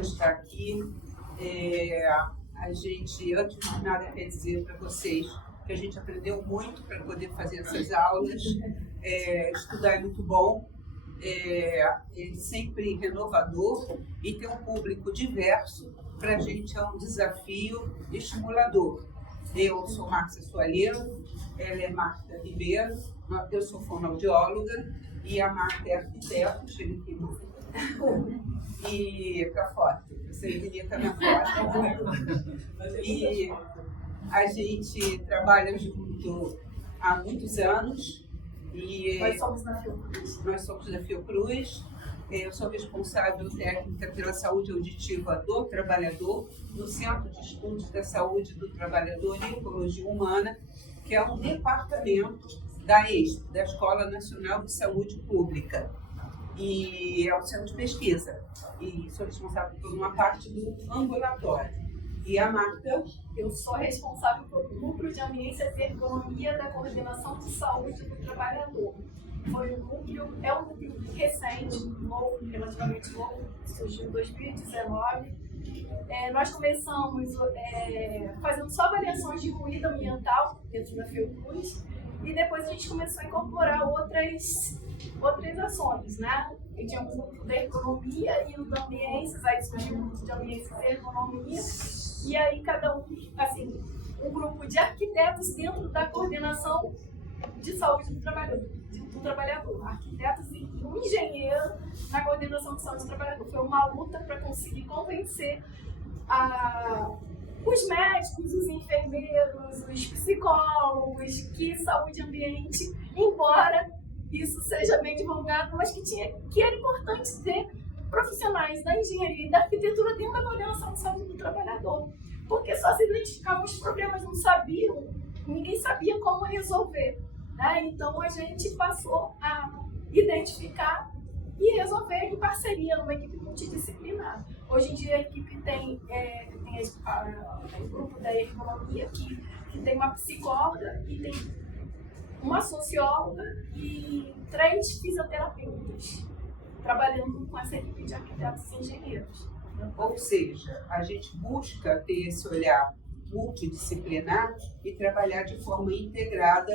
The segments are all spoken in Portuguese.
de estar aqui. A gente, antes de nada, quer dizer para vocês que a gente aprendeu muito para poder fazer essas aulas. Estudar é muito bom, é sempre renovador e ter um público diverso, para a gente é um desafio estimulador. Eu sou Márcia Soalheiro, ela é Marta Ribeiro, eu sou fonoaudióloga e a Marta é arquiteta, chega aqui e para foto, você queria estar na foto. E a gente trabalha junto há muitos anos. E nós somos da Fiocruz. Nós somos da Fiocruz. Eu sou responsável técnica pela saúde auditiva do trabalhador, no Centro de Estudos da Saúde do Trabalhador e Ecologia Humana, que é um departamento da ESP, da Escola Nacional de Saúde Pública. E é um centro de pesquisa. E sou responsável por uma parte do ambulatório. E a Marta? Eu sou responsável pelo Núcleo de Ambiência e Ergonomia da Coordenação de Saúde do Trabalhador. É um núcleo recente, novo, relativamente novo, surgiu em 2019. Nós começamos fazendo só avaliações de ruído ambiental dentro da Fiocruz e depois a gente começou a incorporar outras ações, né? E tinha um grupo da ergonomia e o da ambiências, aí surgiu um grupo de ambiências e ergonomia, e aí cada um, assim, um grupo de arquitetos dentro da coordenação de saúde do trabalhador, arquitetos e um engenheiro na coordenação de saúde do trabalhador. Foi uma luta para conseguir convencer os médicos, os enfermeiros, os psicólogos que saúde e ambiente, embora isso seja bem divulgado, mas que era importante ter profissionais da engenharia e da arquitetura dentro da coordenação de saúde do trabalhador, porque só se identificavam os problemas, não sabiam, ninguém sabia como resolver, né? Então a gente passou a identificar e resolver em parceria numa equipe multidisciplinar. Hoje em dia a equipe tem o grupo da ergonomia que tem uma psicóloga e tem uma socióloga e 3 fisioterapeutas trabalhando com essa equipe de arquitetos e engenheiros. Ou seja, a gente busca ter esse olhar multidisciplinar e trabalhar de forma integrada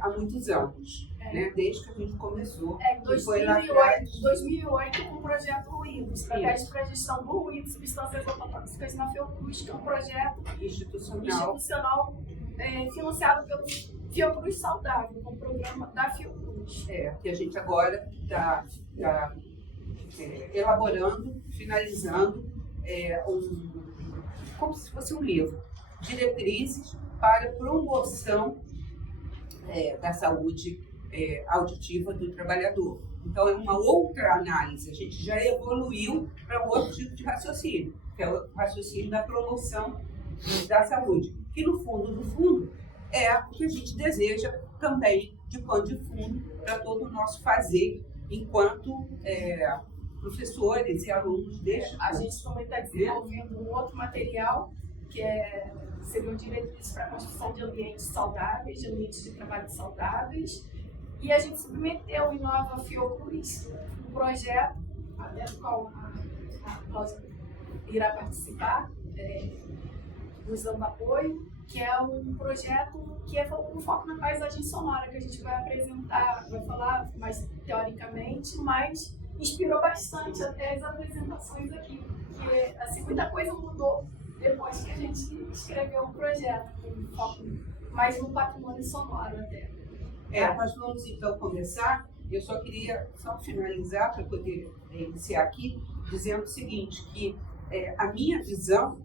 há muitos anos, né? Desde que a gente começou. Em 2008, com o projeto Ruído, Estratégia para a Gestão do Ruído e Substâncias Agrotóxicas na Fiocruz, que é um projeto institucional financiado pelo Fiocruz Saudável, com o programa da Fiocruz. Que a gente agora está elaborando, finalizando, como se fosse um livro, diretrizes para promoção da saúde auditiva do trabalhador. Então, é uma outra análise. A gente já evoluiu para um outro tipo de raciocínio, que é o raciocínio da promoção da saúde, que no fundo, é o que a gente deseja também de pano de fundo para todo o nosso fazer enquanto professores e alunos deste curso. A gente também está desenvolvendo um outro material que seriam diretrizes para a construção de ambientes saudáveis, de ambientes de trabalho saudáveis, e a gente submeteu em Nova Fiocruz um projeto, até do qual a Cláudia irá participar, nos dando apoio, que é um projeto que é um foco na paisagem sonora, que a gente vai apresentar, vai falar mais teoricamente, mas inspirou bastante até as apresentações aqui, porque assim, muita coisa mudou depois que a gente escreveu o projeto, com um foco mais no patrimônio sonoro até. Nós vamos então começar. Eu só queria finalizar para poder iniciar aqui, dizendo o seguinte, que a minha visão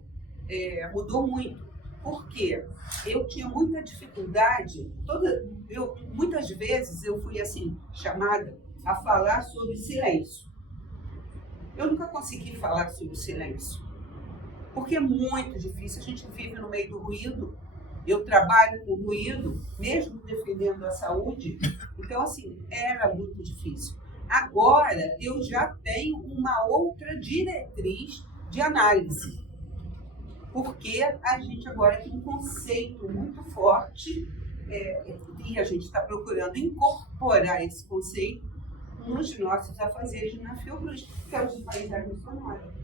mudou muito. Porque eu tinha muita dificuldade, muitas vezes eu fui assim, chamada a falar sobre silêncio. Eu nunca consegui falar sobre silêncio, porque é muito difícil, a gente vive no meio do ruído, eu trabalho com ruído, mesmo defendendo a saúde, então assim, era muito difícil. Agora eu já tenho uma outra diretriz de análise, porque a gente agora tem um conceito muito forte e a gente está procurando incorporar esse conceito nos nossos afazeres na Fiocruz, que é o de paisagem sonora.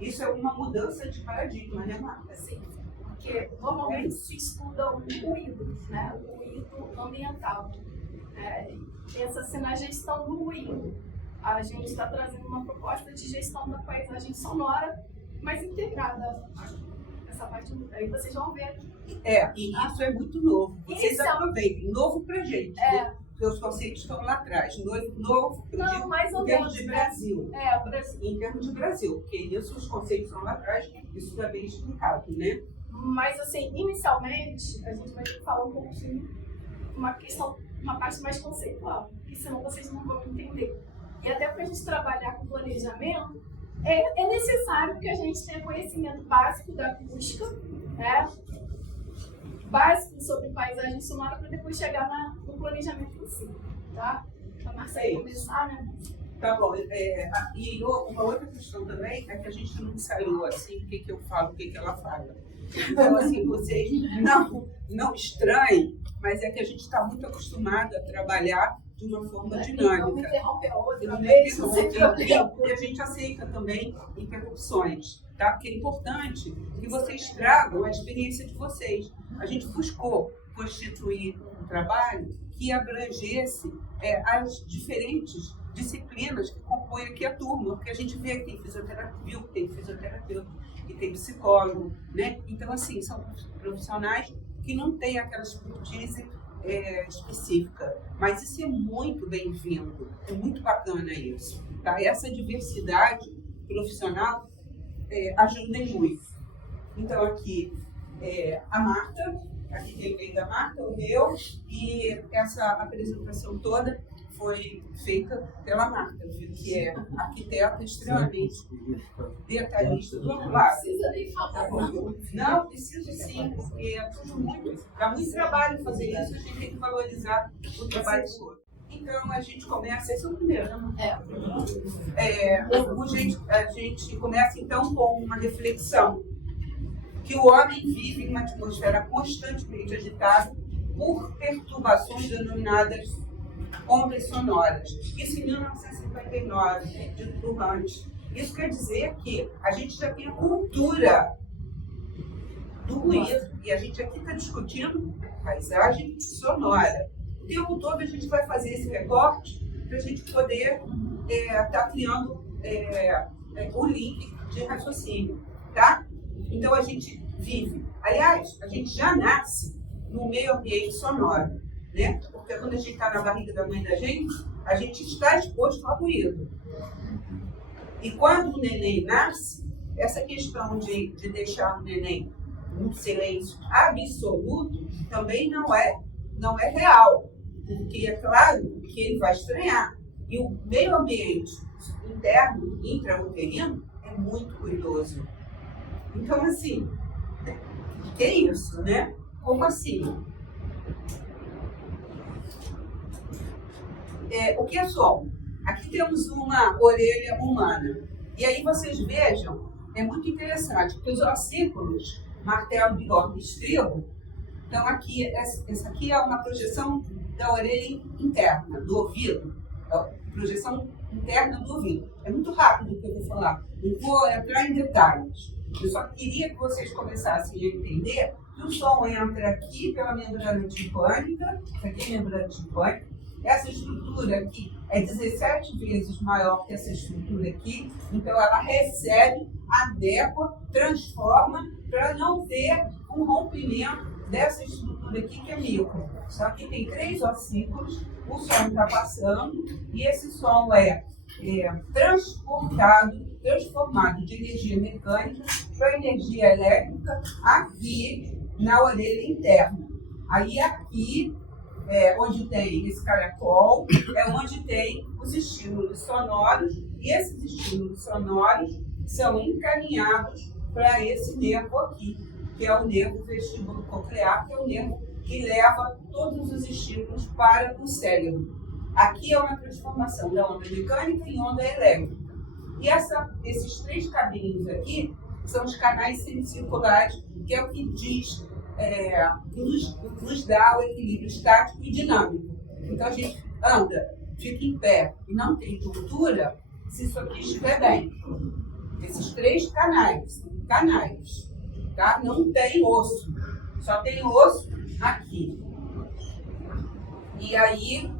Isso é uma mudança de paradigma, né, Marta? Assim, porque normalmente se estuda o ruído, né? O ruído ambiental. Pensa assim na gestão do ruído. A gente está trazendo uma proposta de gestão da paisagem sonora mais integrada. Essa parte aí vocês vão ver aqui. E isso é muito novo. Vocês aproveitem. Novo pra gente, né? Porque os conceitos estão lá atrás. Novo não, mais ou em termos menos, de Brasil. O Brasil. Em termos de Brasil, porque isso, os conceitos estão lá atrás, isso está bem explicado, né? Mas, assim, inicialmente, a gente vai falar um pouquinho, uma parte mais conceitual, porque senão vocês não vão entender. E até para a gente trabalhar com planejamento, é necessário que a gente tenha conhecimento básico da acústica, né? Básico sobre paisagem sonora, para depois chegar no planejamento em si, tá? Para a Marcela começar, né? Tá bom. E uma outra questão também é que a gente não ensaiou assim, o que eu falo, o que ela fala. Então, assim, vocês não estranhem, mas é que a gente está muito acostumado a trabalhar de uma forma dinâmica. Não interromper outra Não vez, e a gente aceita também interrupções, tá? Porque é importante que vocês tragam a experiência de vocês. A gente buscou constituir um trabalho que abrangesse as diferentes disciplinas que compõem aqui a turma, porque a gente vê que tem fisioterapeuta, que tem psicólogo, né? Então, assim, são profissionais que não têm aquela expertise específica, mas isso é muito bem-vindo, é muito bacana isso, tá? Essa diversidade profissional ajuda muito. Então, aqui a Marta, aqui tem o meio da Marta, o meu, e essa apresentação toda foi feita pela Marta, que é arquiteta extremamente detalhista do Não precisa nem falar. Não, preciso sim, porque dá muito trabalho fazer isso, a gente tem que valorizar o trabalho do outro. Então a gente começa, esse é o primeiro, né? A gente começa então com uma reflexão que o homem vive em uma atmosfera constantemente agitada por perturbações denominadas ondas sonoras. Isso em 1959, de Turrante. Isso quer dizer que a gente já tem a cultura do ruído. E a gente aqui está discutindo paisagem sonora. O tempo todo a gente vai fazer esse recorte para a gente poder estar criando o link de raciocínio. Tá? Então a gente vive. Aliás, a gente já nasce no meio ambiente sonoro. Né? Porque quando a gente está na barriga da mãe da gente, a gente está exposto ao ruído. E quando o neném nasce, essa questão de deixar o neném no silêncio absoluto também não é real. Porque é claro que ele vai estranhar. E o meio ambiente interno, intrauterino, é muito cuidadoso. Então, assim, que é isso, né? Como assim? O que é som? Aqui temos uma orelha humana. E aí vocês vejam, é muito interessante, porque os ossículos, martelo, bigode e estribo, então aqui, essa aqui é uma projeção da orelha interna, do ouvido. Projeção interna do ouvido. É muito rápido o que eu vou falar. Não vou entrar em detalhes. Eu só queria que vocês começassem a entender que o som entra aqui pela membrana timpânica, isso aqui é a membrana timpânica. Essa estrutura aqui é 17 vezes maior que essa estrutura aqui, então ela recebe, adequa, transforma para não ter um rompimento dessa estrutura aqui que é micro. Só que tem 3 ossículos, o som está passando e esse som é transformado de energia mecânica para energia elétrica aqui na orelha interna. Aí aqui onde tem esse caracol, é onde tem os estímulos sonoros, e esses estímulos sonoros são encaminhados para esse nervo aqui, que é o nervo vestíbulo coclear, que é o nervo que leva todos os estímulos para o cérebro. Aqui é uma transformação da onda mecânica em onda elétrica. E esses 3 caminhos aqui são os canais semicirculares, que é o que diz nos dá o equilíbrio estático e dinâmico. Então a gente anda, fica em pé e não tem tortura se isso aqui estiver bem. Esses 3 canais, tá? Não tem osso, só tem osso aqui. E aí,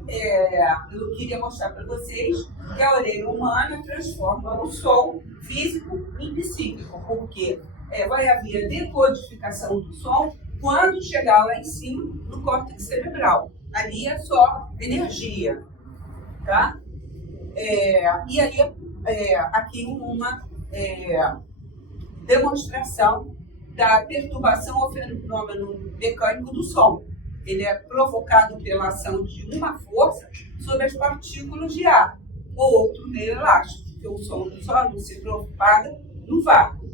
eu queria mostrar para vocês que a orelha humana transforma o som físico em psíquico, porque vai haver a decodificação do som quando chegar lá em cima no córtex cerebral. Ali é só energia, tá? E aí, aqui uma demonstração da perturbação ou fenômeno mecânico do som. Ele é provocado pela ação de uma força sobre as partículas de ar ou outro meio elástico, porque o som só não se propaga no vácuo,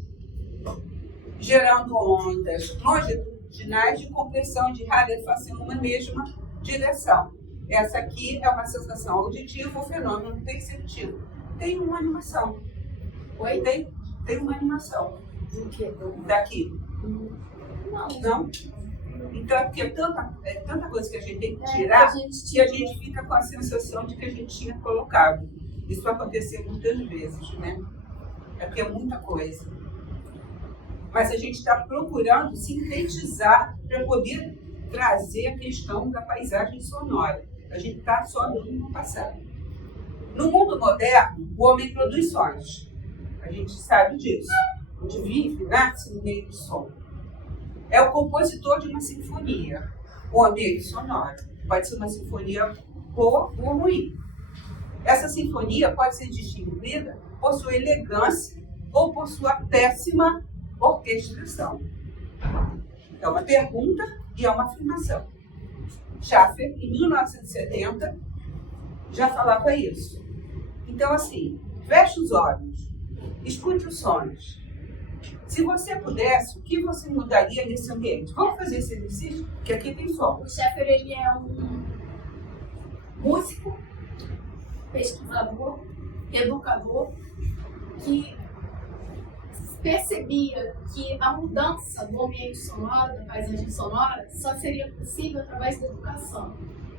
gerando ondas longitudinais de compressão de rarefação numa mesma direção. Essa aqui é uma sensação auditiva ou fenômeno perceptivo. Tem uma animação. Oi? Tem uma animação. Do quê? Daqui. Não? Então, porque é tanta coisa que a gente tem que tirar que a gente fica com a sensação de que a gente tinha colocado. Isso vai acontecer muitas vezes, né? É porque é muita coisa. Mas a gente está procurando sintetizar para poder trazer a questão da paisagem sonora. A gente está só no passado. No mundo moderno, o homem produz sons. A gente sabe disso. A gente vive, nasce no meio do som. É o compositor de uma sinfonia. O ambiente sonoro pode ser uma sinfonia boa ou ruim. Essa sinfonia pode ser distinguida por sua elegância ou por sua péssima orquestração. É uma pergunta e é uma afirmação. Schaffer, em 1970, já falava isso. Então, assim, feche os olhos, escute os sons. Se você pudesse, o que você mudaria nesse ambiente? Vamos fazer esse exercício? Que aqui tem som. O Schaffer, ele é um músico, pesquisador, educador, que percebia que a mudança do ambiente sonoro, da paisagem sonora, só seria possível através da educação.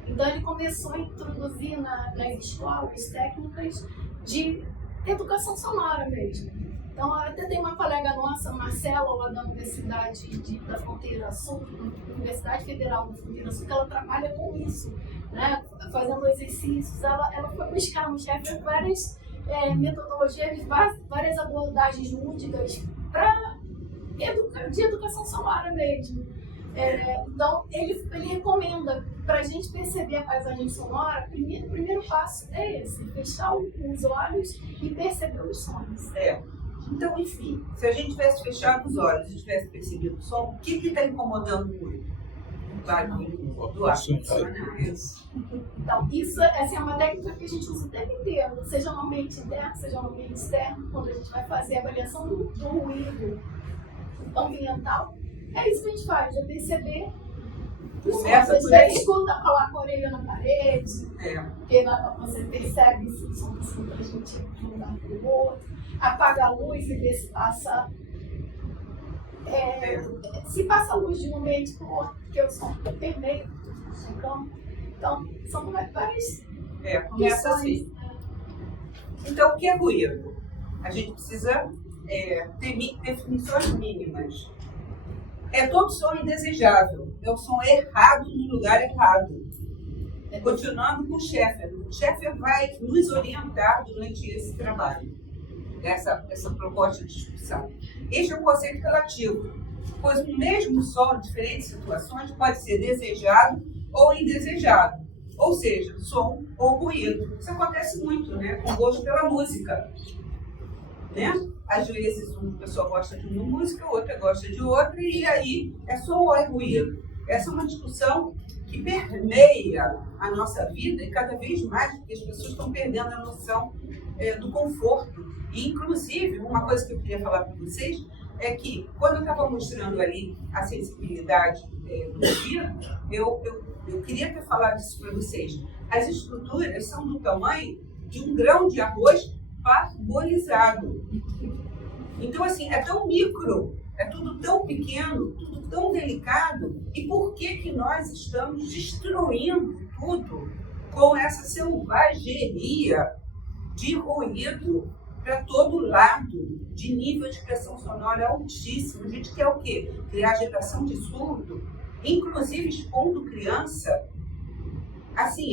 Então ele começou a introduzir nas escolas técnicas de educação sonora mesmo. Então até tem uma colega nossa, Marcela, lá da Universidade da Fronteira Sul, Universidade Federal da Fronteira Sul, que ela trabalha com isso, né? Fazendo exercícios. Ela foi buscar no Schaffer várias metodologias, várias abordagens lúdicas de educação sonora mesmo. Então, ele recomenda, para a gente perceber a paisagem sonora, o primeiro passo é esse, fechar os olhos e perceber os sons. Então, enfim, se a gente tivesse fechado os olhos e tivesse percebido o som, o que está incomodando muito? O barulho do ar. Então, essa é uma técnica que a gente usa o tempo inteiro, seja no ambiente interno, seja no ambiente externo, quando a gente vai fazer a avaliação do ruído ambiental. É isso que a gente faz, é perceber os sons. A gente escuta falar com a orelha na parede, porque você percebe se o som está sendo transmitido de um lugar para o outro, apaga a luz e vê se passa. Se passa a luz de um ambiente para o outro, porque o som permeia o campo. Então, são várias começa assim. Então, o que é ruído? A gente precisa ter definições mínimas. É todo som indesejável. É o som errado no lugar errado. Continuando com o Schaffer. O Schaffer vai nos orientar durante esse trabalho, essa proposta de discussão. Este é um conceito relativo, pois o mesmo som em diferentes situações pode ser desejado ou indesejado, ou seja, som ou ruído. Isso acontece muito, né, com gosto pela música. Né? Às vezes uma pessoa gosta de uma música, outra gosta de outra, e aí é som ou é ruído. Essa é uma discussão que permeia a nossa vida e cada vez mais, porque as pessoas estão perdendo a noção do conforto. E, inclusive, uma coisa que eu queria falar para vocês é que, quando eu estava mostrando ali a sensibilidade do ouvido, eu queria ter falado isso para vocês. As estruturas são do tamanho de um grão de arroz parbolizado. Então, assim, é tão micro, é tudo tão pequeno, tudo tão delicado. E por que nós estamos destruindo tudo com essa selvageria de ruído para todo lado, de nível de pressão sonora altíssimo. A gente quer o quê? Criar geração de surdo, inclusive expondo criança. Assim,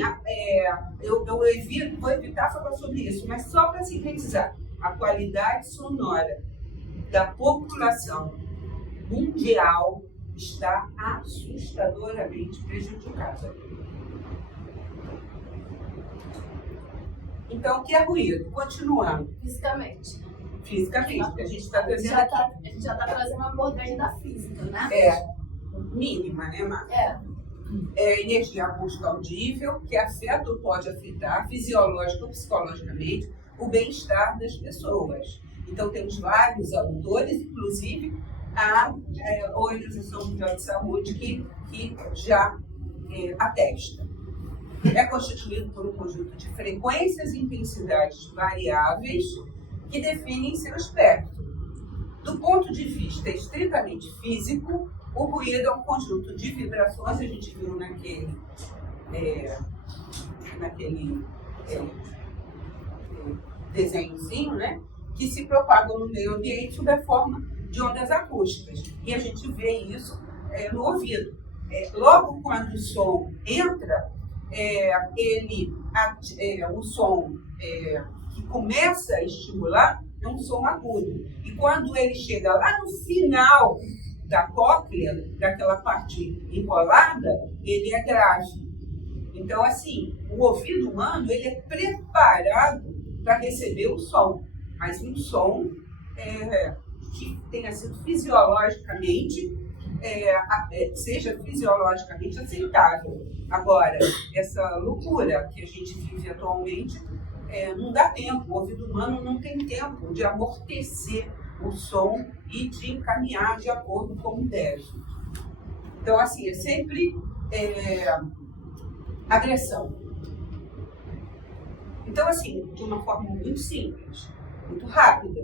vou evitar falar sobre isso, mas só para sintetizar, a qualidade sonora da população mundial está assustadoramente prejudicada. Então, o que é ruído? Continuando. Fisicamente. Fisicamente, a gente está trazendo A gente já está trazendo uma abordagem da física, né? Mínima, né, Marta? Energia acústica audível, que afeta ou pode afetar fisiológica ou psicologicamente o bem-estar das pessoas. Então, temos vários autores, inclusive a Organização Mundial de Saúde, que já atesta. É constituído por um conjunto de frequências e intensidades variáveis que definem seu espectro. Do ponto de vista estritamente físico, o ruído é um conjunto de vibrações, a gente viu naquele desenhozinho, né, que se propagam no meio ambiente sob a forma de ondas acústicas. E a gente vê isso no ouvido. Logo quando o som entra, o som que começa a estimular é um som agudo. E quando ele chega lá no final da cóclea, daquela parte enrolada, ele é grave. Então, assim, o ouvido humano ele é preparado para receber o som, mas um som que tenha sido fisiologicamente, seja fisiologicamente aceitável. Agora, essa loucura que a gente vive atualmente, não dá tempo, o ouvido humano não tem tempo de amortecer o som e de encaminhar de acordo como deve. Então, assim, é sempre agressão. Então, assim, de uma forma muito simples, muito rápida,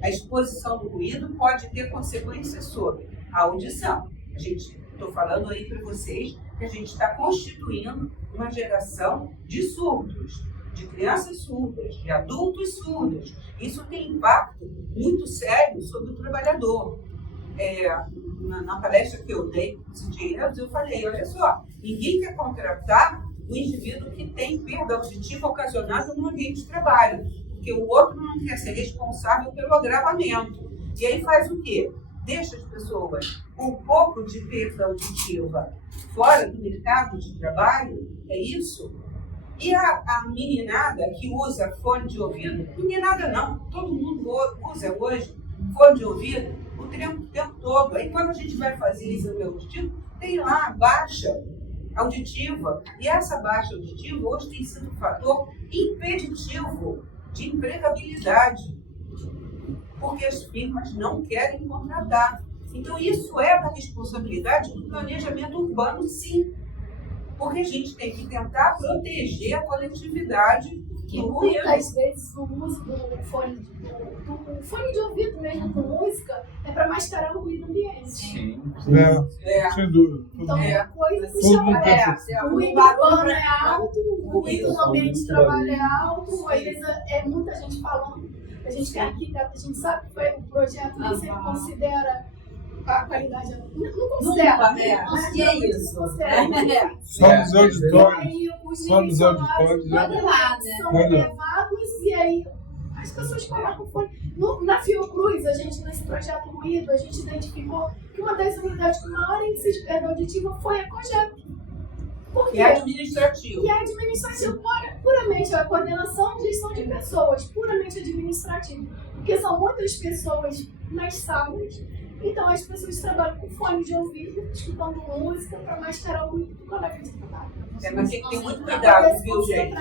a exposição do ruído pode ter consequências sobre a audição. Estou falando aí para vocês que a gente está constituindo uma geração de surdos, de crianças surdas, de adultos surdos. Isso tem impacto muito sério sobre o trabalhador. Na palestra que eu dei para os engenheiros, eu falei, olha só, ninguém quer contratar o indivíduo que tem perda auditiva ocasionada no ambiente de trabalho, porque o outro não quer ser responsável pelo agravamento. E aí faz o quê? Deixa as pessoas com um pouco de perda auditiva fora do mercado de trabalho, é isso? E a meninada que usa fone de ouvido, meninada não, todo mundo usa hoje fone de ouvido o tempo todo. Aí quando a gente vai fazer exame auditivo, tem lá a baixa auditiva. E essa baixa auditiva hoje tem sido um fator impeditivo de empregabilidade, porque as firmas não querem contratar. Então isso é da responsabilidade do planejamento urbano, sim. Porque a gente tem que tentar proteger a coletividade do ruído. Muitas vezes o uso do fone de ouvido mesmo com música é para mascarar o ruído ambiente. Sim. Sem dúvida. Então é coisa que Todo chama mundo pensa o ruído urbano é alto, o ruído no ambiente de trabalho é alto, às vezes muita gente falando, a gente que é arquiteto, a gente sabe que foi um projeto que sempre considera a qualidade, não considera. Que é isso? Somos auditórios. E aí os Somos níveis sonoros auditórios. são elevados e aí as pessoas colocam fone. Na Fiocruz, a gente, nesse projeto Ruído, a gente identificou que uma das unidades com maior índice de perda auditiva foi a COGEP. Por quê? Que é administrativo. Que é administrativo, puramente a coordenação e gestão de pessoas, puramente administrativo. Porque são muitas pessoas nas salas. Então as pessoas trabalham com fone de ouvido, escutando música para mascarar o ruído do colega de trabalho. Mas tem que ter muito cuidado, viu, gente?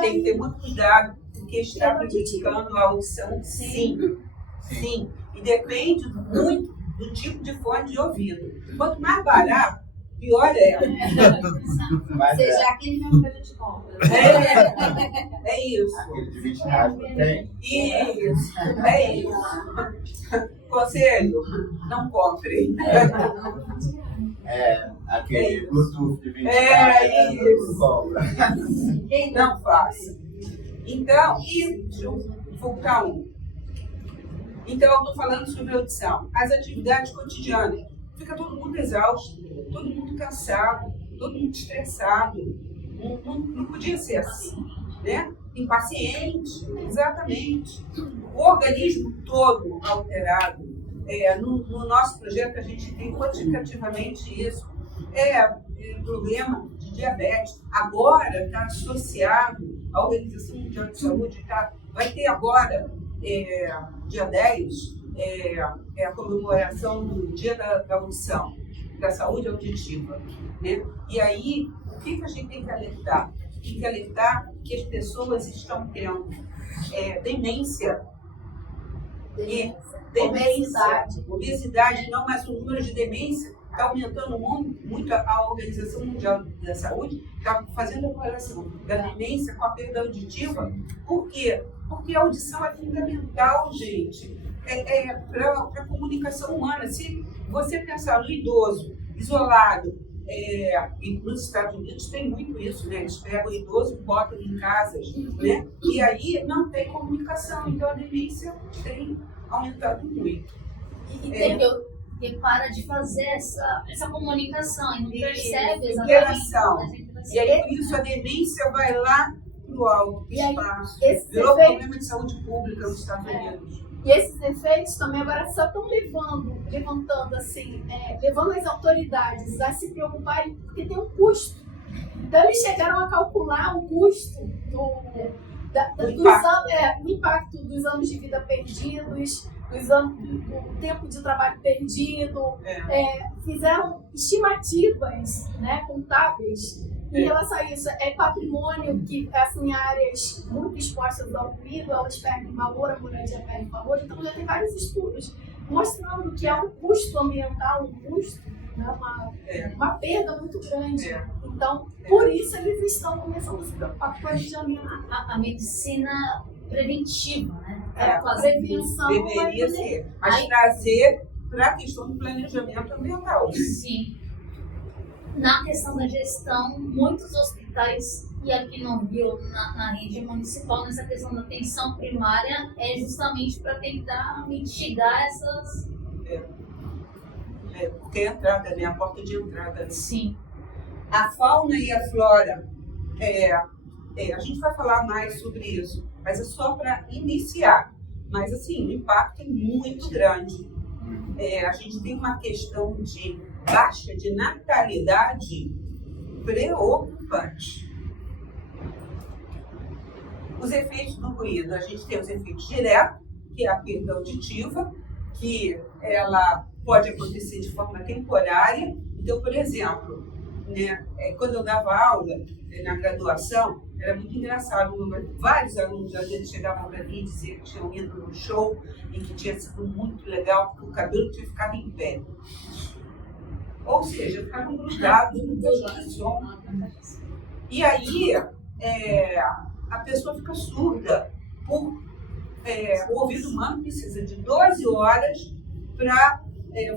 Tem que ter muito cuidado, porque está prejudicando a audição, sim. Sim. E depende muito do tipo de fone de ouvido. Quanto mais barato, pior é. Seja aquele mesmo que a gente compra. É isso. Aquele de 20 reais não tem? Isso, é isso. Conselho, não compre. Aquele Bluetooth de 20 É reais. isso. Compra. Não faça. Então, deixa eu voltar um. Então, eu estou falando sobre audição. As atividades cotidianas. Fica todo mundo exausto, todo mundo cansado, todo mundo estressado. Não podia ser assim, né? Impaciente, exatamente. O organismo todo alterado. No nosso projeto, a gente tem quantitativamente isso. Problema de diabetes. Agora está associado à Organização Mundial de Saúde. Vai ter agora, dia 10, a comemoração do Dia da Audição, da Saúde Auditiva. Né? E aí, o que a gente tem que alertar? Tem que alertar que as pessoas estão tendo demência. Obesidade, não, mas o número de demência está aumentando muito. A Organização Mundial da Saúde está fazendo a correlação da demência com a perda auditiva. Por quê? Porque a audição é fundamental, gente, para a comunicação humana. Se você pensar no idoso isolado, e nos Estados Unidos tem muito isso, né? Eles pegam o idoso e botam em casas, né? E aí não tem comunicação, então a demência tem aumentado muito. E para de fazer essa comunicação, e não percebe exatamente interação. E aí, por isso, a demência vai lá para o alto espaço. Virou problema de saúde pública nos Estados Unidos. E esses efeitos também agora só estão levantando assim, levando as autoridades a se preocuparem, porque tem um custo. Então, eles chegaram a calcular o custo do impacto dos anos de vida perdidos, do tempo de trabalho perdido, fizeram estimativas, né, contábeis em relação a isso. É patrimônio que, assim, áreas muito expostas ao ruído, elas perdem valor, a moradia perde valor. Então, já tem vários estudos mostrando que há um custo ambiental, uma perda muito grande. Então, por isso eles estão começando a se preocupar com o planejamento. A medicina preventiva, né? A prevenção deveria ser, mas trazer para a questão do planejamento ambiental. Sim. Na questão da gestão, muitos hospitais, e aqui no Rio, na rede municipal, nessa questão da atenção primária, é justamente para tentar mitigar essas... Porque é a entrada, né? A porta de entrada. Né? Sim. A fauna e a flora, a gente vai falar mais sobre isso, mas é só para iniciar. Mas, assim, o impacto é muito grande. A gente tem uma questão de baixa de natalidade preocupante. Os efeitos do ruído, a gente tem os efeitos diretos, que é a perda auditiva, que ela pode acontecer de forma temporária. Então, por exemplo, né, quando eu dava aula na graduação, era muito engraçado. Vários alunos às vezes chegavam para mim e diziam que tinham ido num show e que tinha sido muito legal, porque o cabelo tinha ficado em pé. Ou seja, ficavam grudados no som. E aí, a pessoa fica surda. O ouvido humano precisa de 12 horas para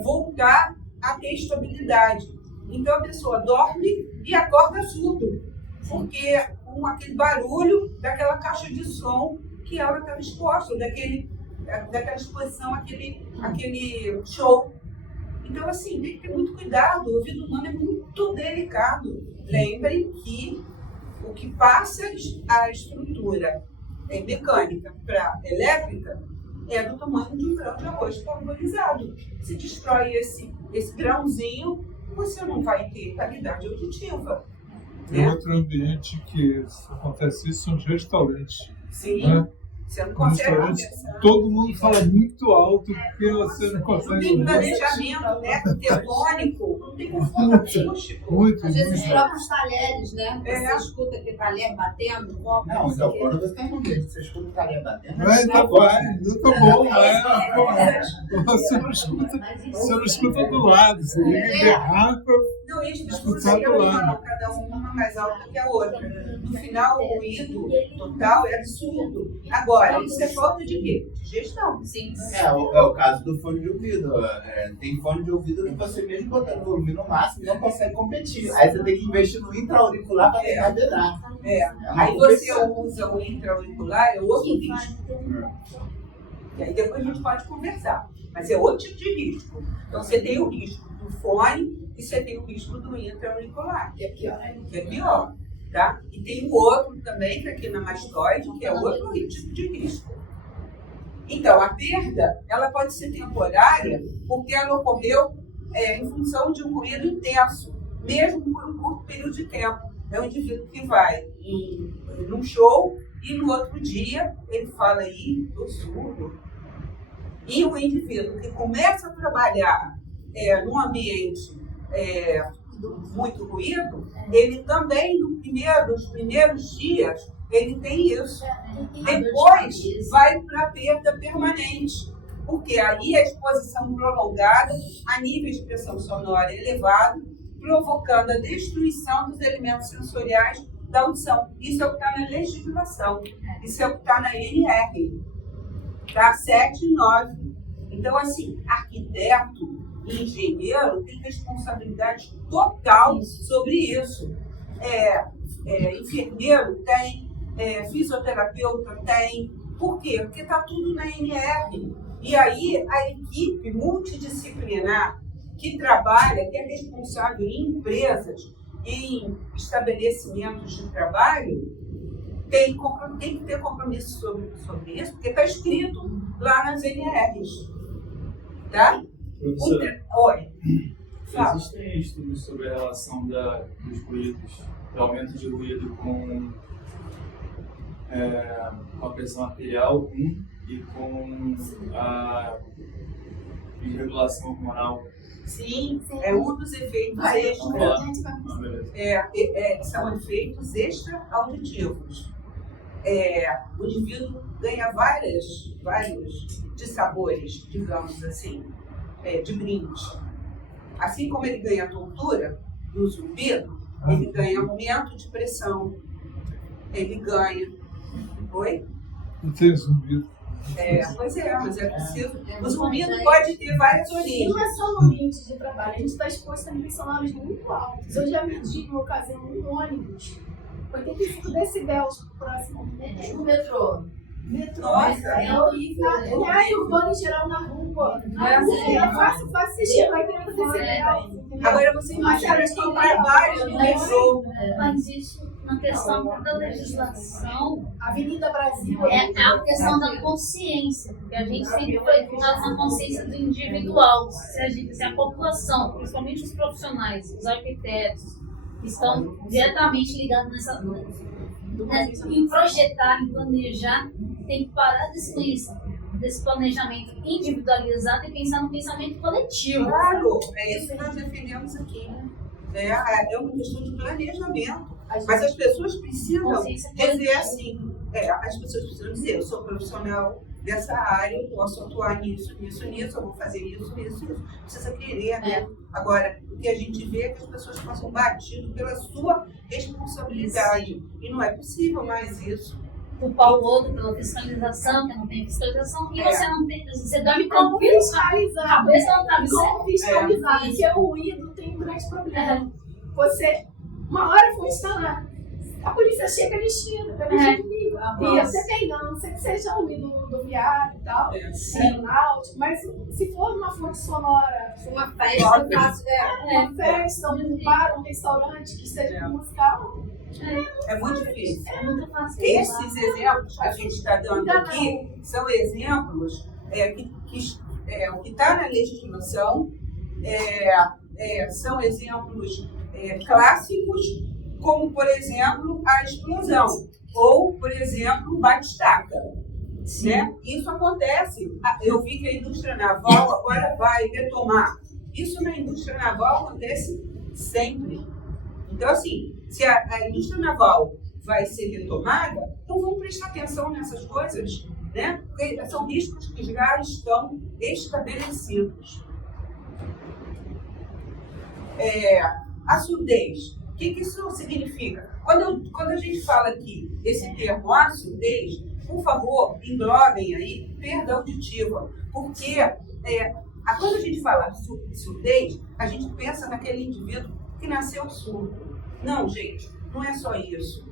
voltar a ter estabilidade. Então, a pessoa dorme e acorda surdo, porque com aquele barulho daquela caixa de som que ela estava exposta, daquela exposição, aquele show. Então, assim, tem que ter muito cuidado. O ouvido humano é muito delicado. Lembrem que o que passa a estrutura mecânica para elétrica é do tamanho de um grão de arroz pulverizado. Se destrói esse grãozinho, você não vai ter qualidade auditiva. E outro ambiente que acontece isso são os restaurantes. Sim. Né? Você não consegue conversar. Todo mundo fala muito alto porque você não consegue. Não tem planejamento, né? Telefônico, não tem conforto acústico. Às vezes os próprios talheres, né? Você escuta aquele talher batendo, copo. Não, então, quando você está no ambiente, você escuta o talher batendo. Mas tá bom, você não escuta do lado, você liga de garrafa. Não, e as pessoas falam, cada uma mais alta que a outra. No final, o ruído total é absurdo. Agora, isso é falta de quê? De gestão. Sim. É o caso do fone de ouvido. Tem fone de ouvido que você mesmo botando o volume no máximo não consegue competir. Aí você tem que investir no intra-auricular para tentar vedar. Aí você usa o intra-auricular, é outro risco. E aí depois a gente pode conversar. Mas é outro tipo de risco. Então você tem o risco do fone e você tem o risco do intra-auricular, Que é pior ainda. que é pior. Tá? E tem o outro também, que é aqui na mastoide, que é outro tipo de risco. Então, a perda, ela pode ser temporária, porque ela ocorreu em função de um ruído intenso, mesmo por um curto período de tempo. É um indivíduo que vai num show e no outro dia ele fala aí, tô surdo. E o indivíduo que começa a trabalhar num ambiente muito ruído, ele também, nos primeiros dias, ele tem isso. Depois vai para a perda permanente, porque aí a exposição prolongada a níveis de pressão sonora elevado, provocando a destruição dos elementos sensoriais da audição. Isso é o que está na legislação, isso é o que está na NR, tá? 7 e 9. Então, assim, arquiteto e engenheiro tem responsabilidade total sobre isso. Enfermeiro tem, fisioterapeuta tem. Por quê? Porque está tudo na NR. E aí a equipe multidisciplinar que trabalha, que é responsável em empresas, em estabelecimentos de trabalho, tem que ter compromisso sobre isso, porque está escrito lá nas NRs. Tá? Professora, Oi. Fala. existem estudos sobre a relação dos ruídos, do aumento de ruído com a pressão arterial e com a desregulação hormonal. Sim, é um dos efeitos são efeitos extra-auditivos. O indivíduo ganha vários dissabores, digamos assim, de brindes. Assim como ele ganha tontura do zumbido, ele ganha aumento de pressão, ele ganha. Oi? Não tem zumbido. Pois é, mas é preciso. O zumbido pode ter várias origens. Não é só no ambiente de trabalho, a gente está exposto a níveis sonoros muito altos. Eu já medi uma ocasião no ônibus, 85 decibéis próximo ao No metrô. Nossa, É horrível. E aí, urbano em geral na rua. É fácil assistir, vai ter decibéis. agora você imagina que tem trabalho no metrô. Mas isso, na questão da legislação, Avenida Brasil. é a questão da consciência, porque a gente sempre foi educado na consciência do individual. Se a população, principalmente os profissionais, os arquitetos, que estão diretamente ligados em projetar, em planejar, tem que parar desse planejamento individualizado e pensar no pensamento coletivo. Claro, é isso que nós defendemos aqui. É uma questão de planejamento. Mas as pessoas precisam dizer assim, as pessoas precisam dizer, eu sou profissional dessa área, eu posso atuar nisso, eu vou fazer isso. Precisa querer, né? Agora, o que a gente vê é que as pessoas passam batido pela sua responsabilidade. E não é possível mais isso. Culpar o outro pela fiscalização, que não tem fiscalização, e você não tem, você dorme Como tranquilo, fiscalizar? cabeça não tá Como fiscalizar? Porque o ruído tem um grande problema. Você, uma hora for instalar, a polícia chega lixindo, e você tem, não sei que seja ruído rodoviário e tal, aeronáutico, mas se for uma fonte sonora, Uma festa, uma festa, um bar, um restaurante que seja musical, É muito difícil. é muito fácil. Esses exemplos que a gente está dando aqui são exemplos o que está na legislação, são exemplos clássicos, como, por exemplo, a explosão, ou, por exemplo, o batistaca. Né? Isso acontece. Eu vi que a indústria naval agora vai retomar. Isso na indústria naval acontece sempre. Então, assim, se a indústria naval vai ser retomada, então vamos prestar atenção nessas coisas, né? Porque são riscos que já estão estabelecidos. A surdez, o que isso significa? Quando a gente fala aqui esse termo, a surdez, por favor, englobem aí perda auditiva, porque quando a gente fala surdez, a gente pensa naquele indivíduo que nasceu surdo. Não, gente, não é só isso.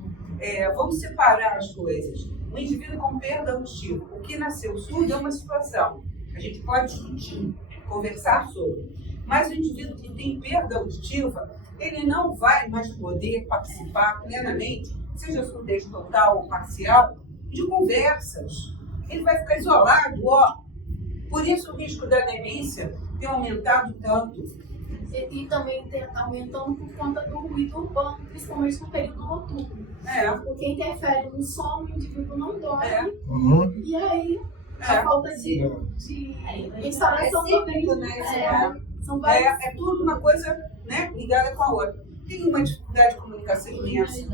Vamos separar as coisas. O indivíduo com perda auditiva, o que nasceu surdo é uma situação. A gente pode discutir, conversar sobre. Mas o indivíduo que tem perda auditiva, ele não vai mais poder participar plenamente, seja surdez total ou parcial, de conversas. Ele vai ficar isolado, Por isso o risco da demência tem aumentado tanto. E também está aumentando por conta do ruído urbano, principalmente no período noturno. Porque interfere no sono, o indivíduo não dorme. E aí, a falta de instalação também. São várias... É tudo uma coisa, né, ligada com a outra. Tem uma dificuldade de comunicação imensa,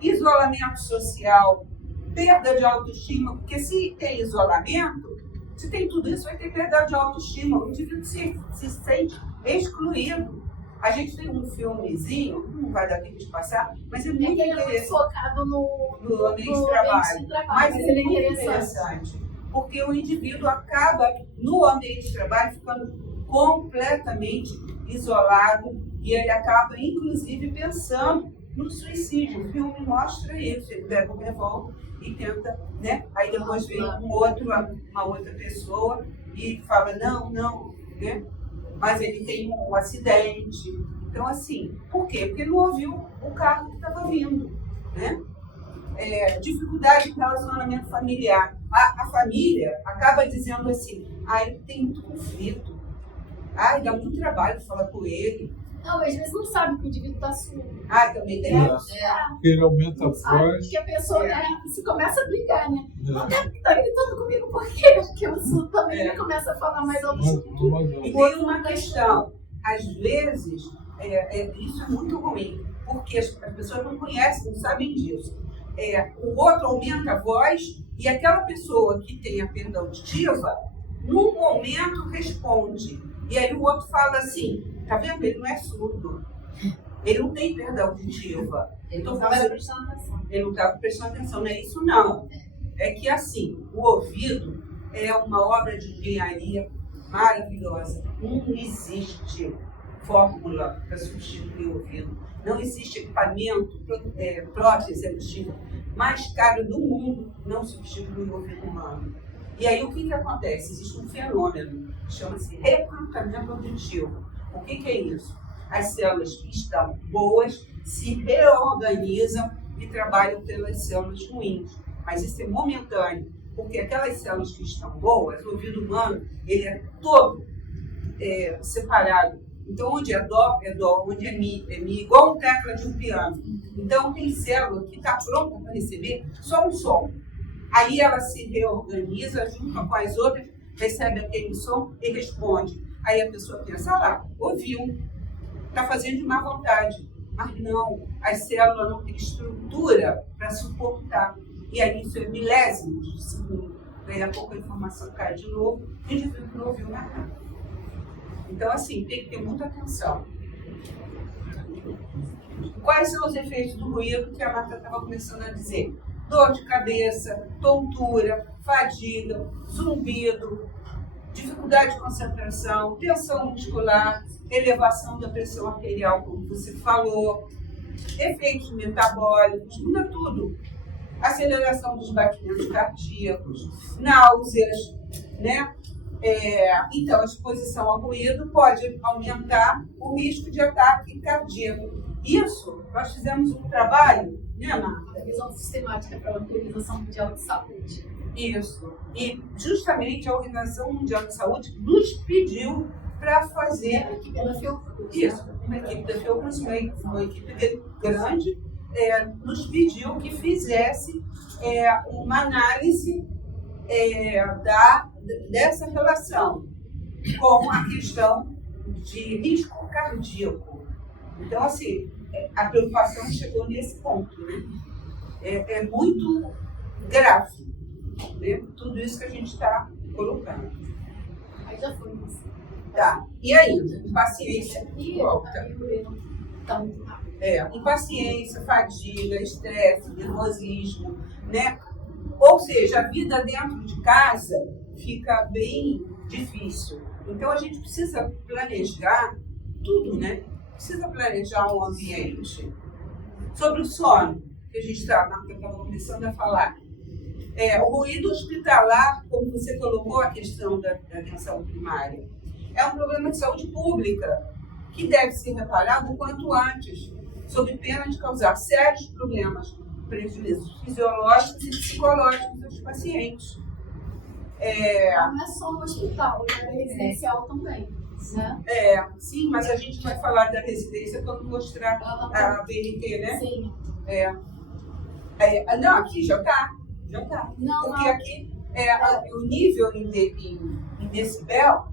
isolamento social, perda de autoestima, porque se tem isolamento, se tem tudo isso, vai ter perda de autoestima. O indivíduo se sente excluído. A gente tem um filmezinho, não vai dar tempo de passar, mas é muito interessante. Focado no ambiente de trabalho. Mas ele é muito interessante, porque o indivíduo acaba, no ambiente de trabalho, ficando completamente isolado e ele acaba, inclusive, pensando no suicídio. O filme mostra isso. Ele pega o revólver e tenta, né? Aí depois vem uma outra pessoa e fala, não, né? Mas ele tem um acidente. Então, assim, por quê? Porque não ouviu o carro que estava vindo, né? Dificuldade em relacionamento familiar. A família acaba dizendo assim, ele tem muito conflito. Dá muito trabalho falar com ele. Não, às vezes não sabe que o indivíduo está surdo. Também tem isso. Ele aumenta a voz. Porque a pessoa se começa a brigar, né? Não tá gritando comigo por quê? Porque o surdo também começa a falar mais alto. E tem uma questão. Às vezes, isso é muito ruim, porque as pessoas não conhecem, não sabem disso. O outro aumenta a voz e aquela pessoa que tem a perda auditiva, num momento responde. E aí o outro fala assim, tá vendo? Ele não é surdo. Ele não tem perda auditiva. Ele não estava prestando atenção. Ele não estava prestando atenção, não é isso não. É que assim, o ouvido é uma obra de engenharia maravilhosa. Não existe fórmula para substituir o ouvido. Não existe equipamento, prótese auditiva mais caro do mundo, não substitui o ouvido humano. E aí o que acontece? Existe um fenômeno que chama-se recrutamento auditivo. O que é isso? As células que estão boas se reorganizam e trabalham pelas células ruins. Mas isso é momentâneo, porque aquelas células que estão boas, o ouvido humano, ele é todo separado. Então, onde é dó, onde é mi, igual uma tecla de um piano. Então, tem célula que está pronta para receber só um som. Aí ela se reorganiza, junta com as outras, recebe aquele som e responde. Aí a pessoa pensa, ouviu, está fazendo de má vontade. Mas não, as células não têm estrutura para suportar. E aí isso é milésimos de segundo. Daí a pouco a informação cai de novo e o indivíduo não ouviu mais nada. Então, assim, tem que ter muita atenção. Quais são os efeitos do ruído que a Marta estava começando a dizer? Dor de cabeça, tontura, fadiga, zumbido, dificuldade de concentração, tensão muscular, elevação da pressão arterial, como você falou, efeitos metabólicos, muda tudo. Aceleração dos batimentos cardíacos, náuseas, né? Então, a exposição ao ruído pode aumentar o risco de ataque cardíaco. Isso, nós fizemos um trabalho, né, Marta? Revisão sistemática para a Organização Mundial de Saúde. Isso. E justamente a Organização Mundial de Saúde nos pediu para fazer A equipe da Fiocruz. isso. Uma equipe da Fiocruz, uma equipe grande, nos pediu que fizesse uma análise dessa relação com a questão de risco cardíaco. Então, assim, a preocupação chegou nesse ponto, né? É muito grave, né? Tudo isso que a gente está colocando. Aí já foi, mas... Tá. E ainda, paciência E volta. tá muito rápido. Impaciência, fadiga, estresse, nervosismo, né? Ou seja, a vida dentro de casa fica bem difícil. Então a gente precisa planejar tudo, né? Precisa planejar um ambiente. Sobre o sono, que a gente estava começando a falar. O ruído hospitalar, como você colocou a questão da atenção primária, é um problema de saúde pública que deve ser reparado o quanto antes, sob pena de causar sérios problemas, prejuízos fisiológicos e psicológicos aos pacientes. Não é só no hospital, é residencial também. Né? Sim, mas a gente vai falar da residência quando mostrar a BNT, né? Sim. Não, aqui já está. Não, porque não. aqui o nível em decibel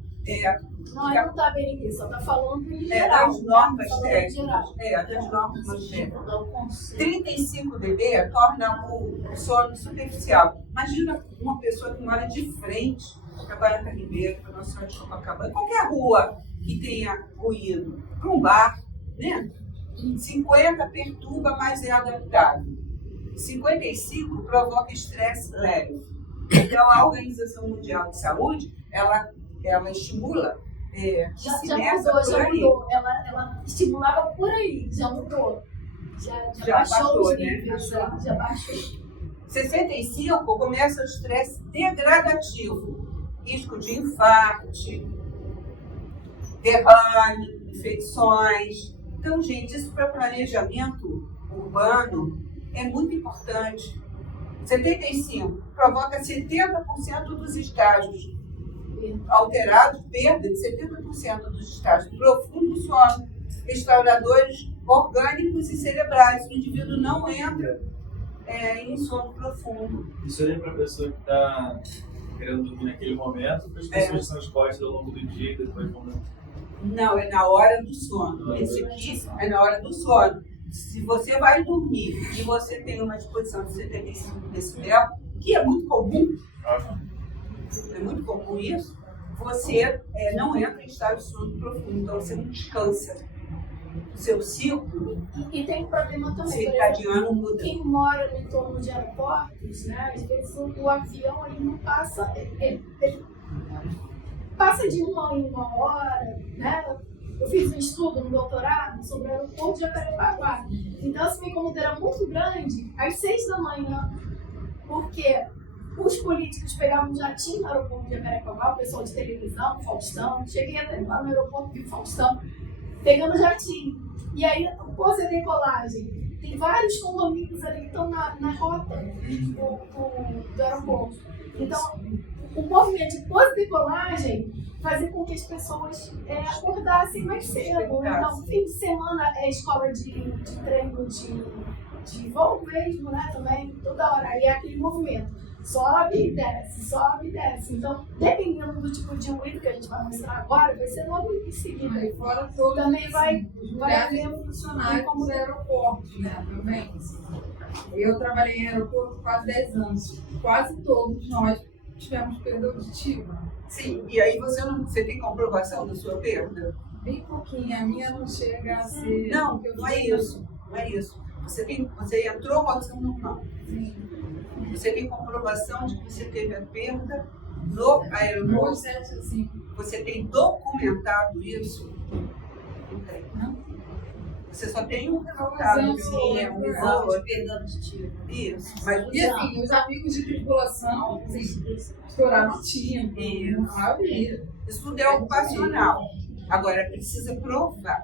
Não está BNT, só está falando em geral. das normas falando técnicas. em geral. Das normas técnicas. 35 dB torna o sono superficial. Imagina uma pessoa que mora de frente para Barata Ribeiro, para Nossa Senhora de Copacabana, qualquer rua que tenha ruído, para um bar, né? 50 perturba, mas é adaptável. 55 provoca estresse leve. Então, a Organização Mundial de Saúde, ela estimula já mudou. Ela estimulava por aí, já mudou. Já baixou os níveis, né? já baixou. 65 começa o estresse degradativo. Risco de infarto, derrame, infecções. Então, gente, isso para planejamento urbano é muito importante. 75 provoca 70% dos estágios alterados, perda de 70% dos estágios profundo do sono, restauradores orgânicos e cerebrais. O indivíduo não entra em sono profundo. Isso aí é para a pessoa que está querendo dormir naquele momento, para as pessoas que são expostas ao longo do dia e depois vão... Não, é na hora do sono. Esse aqui é na hora do sono. Se você vai dormir e você tem uma exposição de 75 decibel, que é muito comum, isso, você não entra em estado de sono profundo, então você não descansa. O seu ciclo e tem um problema também, circadiano muda. Quem mora no entorno de aeroportos, né, às vezes o avião ele não passa, ele passa de uma em uma hora, né? Eu fiz um estudo no doutorado sobre o aeroporto de Jacarepaguá. Então, assim, minha incômodo era muito grande, às 6 da manhã, porque os políticos pegavam um jatinho no aeroporto de Jacarepaguá, o pessoal de televisão, Faustão. Cheguei lá no aeroporto do Faustão, pegando jatinho. E aí, pós a decolagem, tem vários condomínios ali que estão na rota do aeroporto. Então, o movimento de pós-decolagem fazia com que as pessoas acordassem mais cedo. Então, fim de semana é escola de treino de voo mesmo, né? Também, toda hora. Aí é aquele movimento. Sobe e desce, sobe e desce. Então, dependendo do tipo de ruído que a gente vai mostrar agora, vai ser logo em seguida. E fora todos também vai haver funcionários dos aeroportos, né? Também. Eu trabalhei em aeroporto quase 10 anos. Quase todos nós tivemos perda auditiva. Sim, e aí você tem comprovação da sua perda? Bem pouquinho, a minha não chega a ser... Não é isso. Você entrou com audição normal. Sim. Você tem comprovação de que você teve a perda no aeroporto? Sim. Você tem documentado isso? Não tem. Você só tem um resultado. um exame de perda auditiva. Isso. Mas e assim, os amigos de tripulação, estouraram tinta, isso tudo é ocupacional. Agora, precisa provar.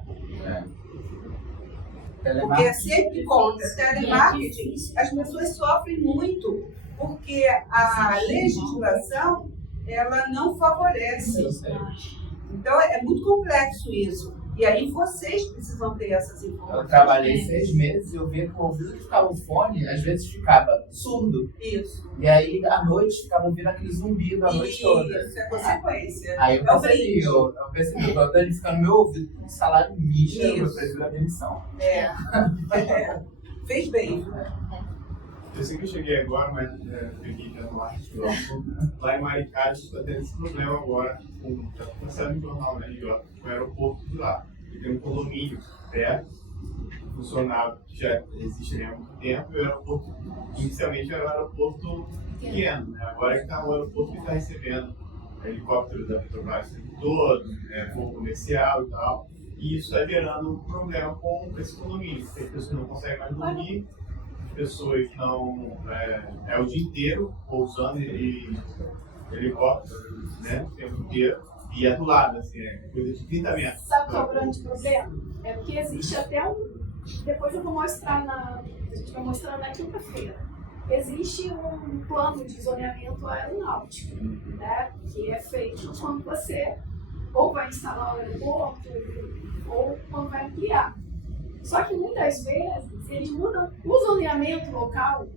Porque é sempre contra. Telemarketing, as pessoas sofrem muito porque a legislação ela não favorece. Então é muito complexo isso. E aí vocês precisam ter essas informações. Eu trabalhei 6 meses e eu via que o ouvido que ficava o fone, às vezes ficava surdo. Isso. E aí, à noite, ficava ouvindo aquele zumbido a noite toda. Isso é consequência. Aí eu percebi, o Dani fica no meu ouvido com um salário mínimo, eu prefiro a demissão. Fez bem. Eu sei que eu cheguei agora, mas peguei já no ar. Lá em Maricá, a gente está tendo esse problema agora, está passando no jornal, né, com o aeroporto de lá. E tem um condomínio perto, funcionava, que já existe há muito tempo, e o aeroporto, inicialmente era um aeroporto pequeno, né? Agora está o aeroporto que está recebendo helicópteros da Petrobras o tempo todo, voo comercial e tal. E isso está gerando um problema com esse condomínio, porque as pessoas não conseguem mais dormir. pessoas não. É o dia inteiro pousando e helicóptero, né? O tempo inteiro. E é do lado, assim, é coisa de 30 metros. Sabe qual é o grande problema? É porque existe até depois eu vou mostrar a gente vai mostrar na quinta-feira. Existe um plano de zoneamento aeronáutico, né? Que é feito quando você ou vai instalar o aeroporto ou quando vai ampliar. Só que muitas vezes eles mudam o zoneamento local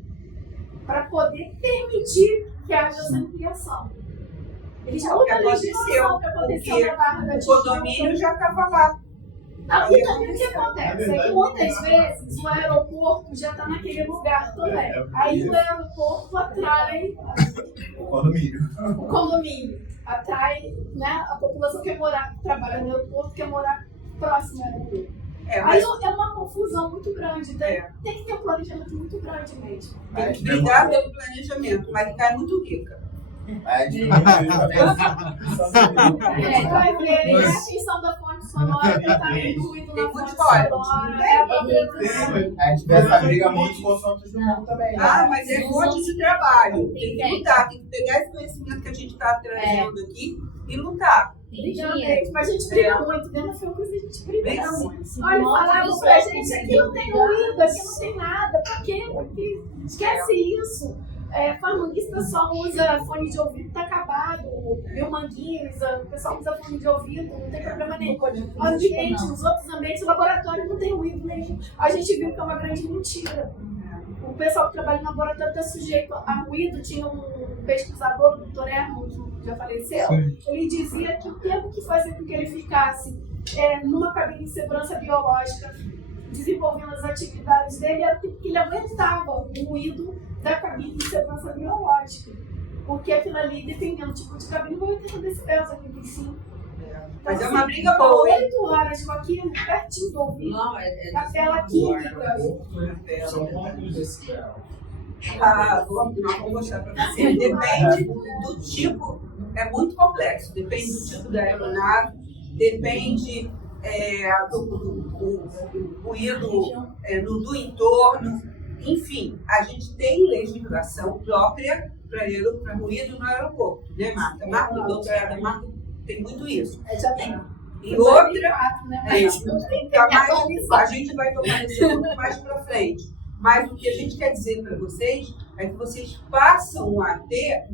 para poder permitir que haja essa ampliação. Eles mudam a legislação que aconteceu na Barra da Tijuca. O condomínio já estava lá. Não, e também o que acontece é que muitas vezes o aeroporto já está naquele lugar também. Aí o aeroporto atrai O condomínio. o condomínio, atrai, né, a população que trabalha no aeroporto, quer morar próximo ao aeroporto. Aí é uma confusão muito grande, tem que ter um planejamento muito grande mesmo. Tem que brigar pelo planejamento, mas cai muito rica. A gente Vai ver, a questão da fonte sonora, que está incluído na fonte sonora. A gente vê essa briga muito com o Santos Dumont também. Mas é fonte de trabalho. Tem que lutar, tem que pegar esse conhecimento que a gente está trazendo aqui e lutar. Mas a gente briga muito, dentro da Fiocruz a gente briga muito. Olha, falaram pra gente, aqui não tem ruído, aqui não tem nada. Pra quê? Porque esquece isso. Farmangista só usa fone de ouvido, tá acabado. Meu manguinho, o pessoal usa fone de ouvido, não tem problema nenhum. Ambiente, os outros ambientes, o laboratório não tem ruído nenhum. A gente viu que é uma grande mentira. O pessoal que trabalha no laboratório está sujeito a ruído. Tinha um pesquisador, o Dr. Herman, que já faleceu. Ele dizia que o tempo que fazia com que ele ficasse numa cabine de segurança biológica, desenvolvendo as atividades dele, era porque ele aguentava o ruído da cabine de segurança biológica. Porque aquilo ali, dependendo do tipo de cabine, vai 80 decibéis, 85. Mas é uma briga boa. 8 horas com aquilo, pertinho do ouvido. Não, Capela química. São quantos decibéis? Vou mostrar para você. Depende do tipo, é muito complexo. Depende do tipo da aeronave, depende do ruído do entorno. Enfim, a gente tem legislação própria para ruído no aeroporto, né, Marta? A doutorada Marta tem muito isso. E outra, a gente vai tocar isso muito mais para frente. Mas o que a gente quer dizer para vocês é que vocês passam a ter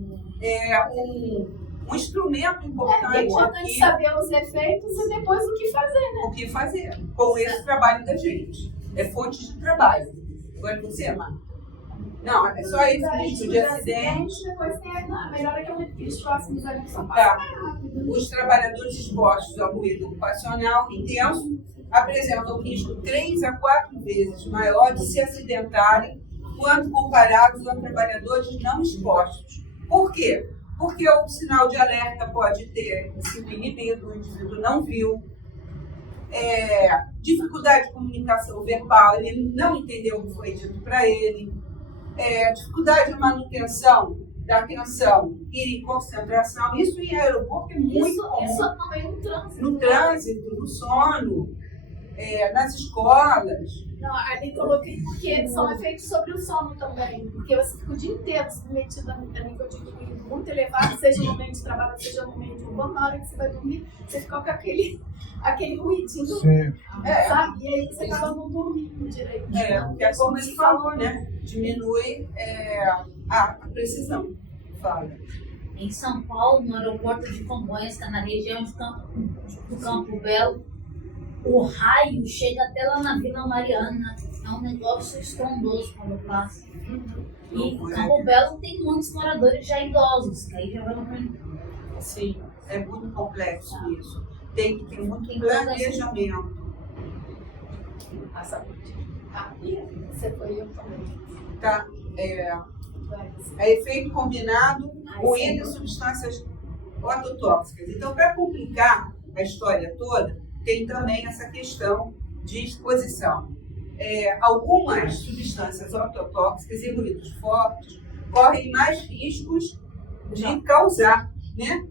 um instrumento importante. É importante saber os efeitos e depois o que fazer, né? O que fazer com esse trabalho da gente. É fonte de trabalho. Agora você, Marta. Não, é só isso, risco de acidente. Depois tem a melhora que os próximos anos são Os trabalhadores expostos ao ruído ocupacional intenso apresentam risco 3 a 4 vezes maior de se acidentarem quando comparados a trabalhadores não expostos. Por quê? Porque o sinal de alerta pode ter sido inibido, o indivíduo não viu. Dificuldade de comunicação verbal, ele não entendeu o que foi dito para ele. Dificuldade de manutenção da atenção e concentração. Isso em aeroporto é muito comum. Isso também no trânsito. No trânsito, no sono, nas escolas. Não, ali coloquei porque são efeitos sobre o sono também. Porque você fica o dia inteiro submetido a nível de ruído muito elevado, seja no momento de trabalho, seja no momento de urbano. Na hora que você vai dormir, você fica com aquele ruidinho, sabe? E aí você acaba não dormindo direito. Porque é como ele falou, né? Diminui a precisão. Fala. Em São Paulo, no aeroporto de Congonhas, que é na região do Campo Belo, o raio chega até lá na Vila Mariana. É um negócio estrondoso quando passa. E Campo Belo tem muitos moradores já idosos, que aí já vai no... Sim, é muito complexo isso. Tem que ter muito planejamento. Você foi eu também. Tá? Efeito combinado, ruído e substâncias ototóxicas. Então, para complicar a história toda, tem também essa questão de exposição. Algumas substâncias ototóxicas e ruídos fortes correm mais riscos de causar, né,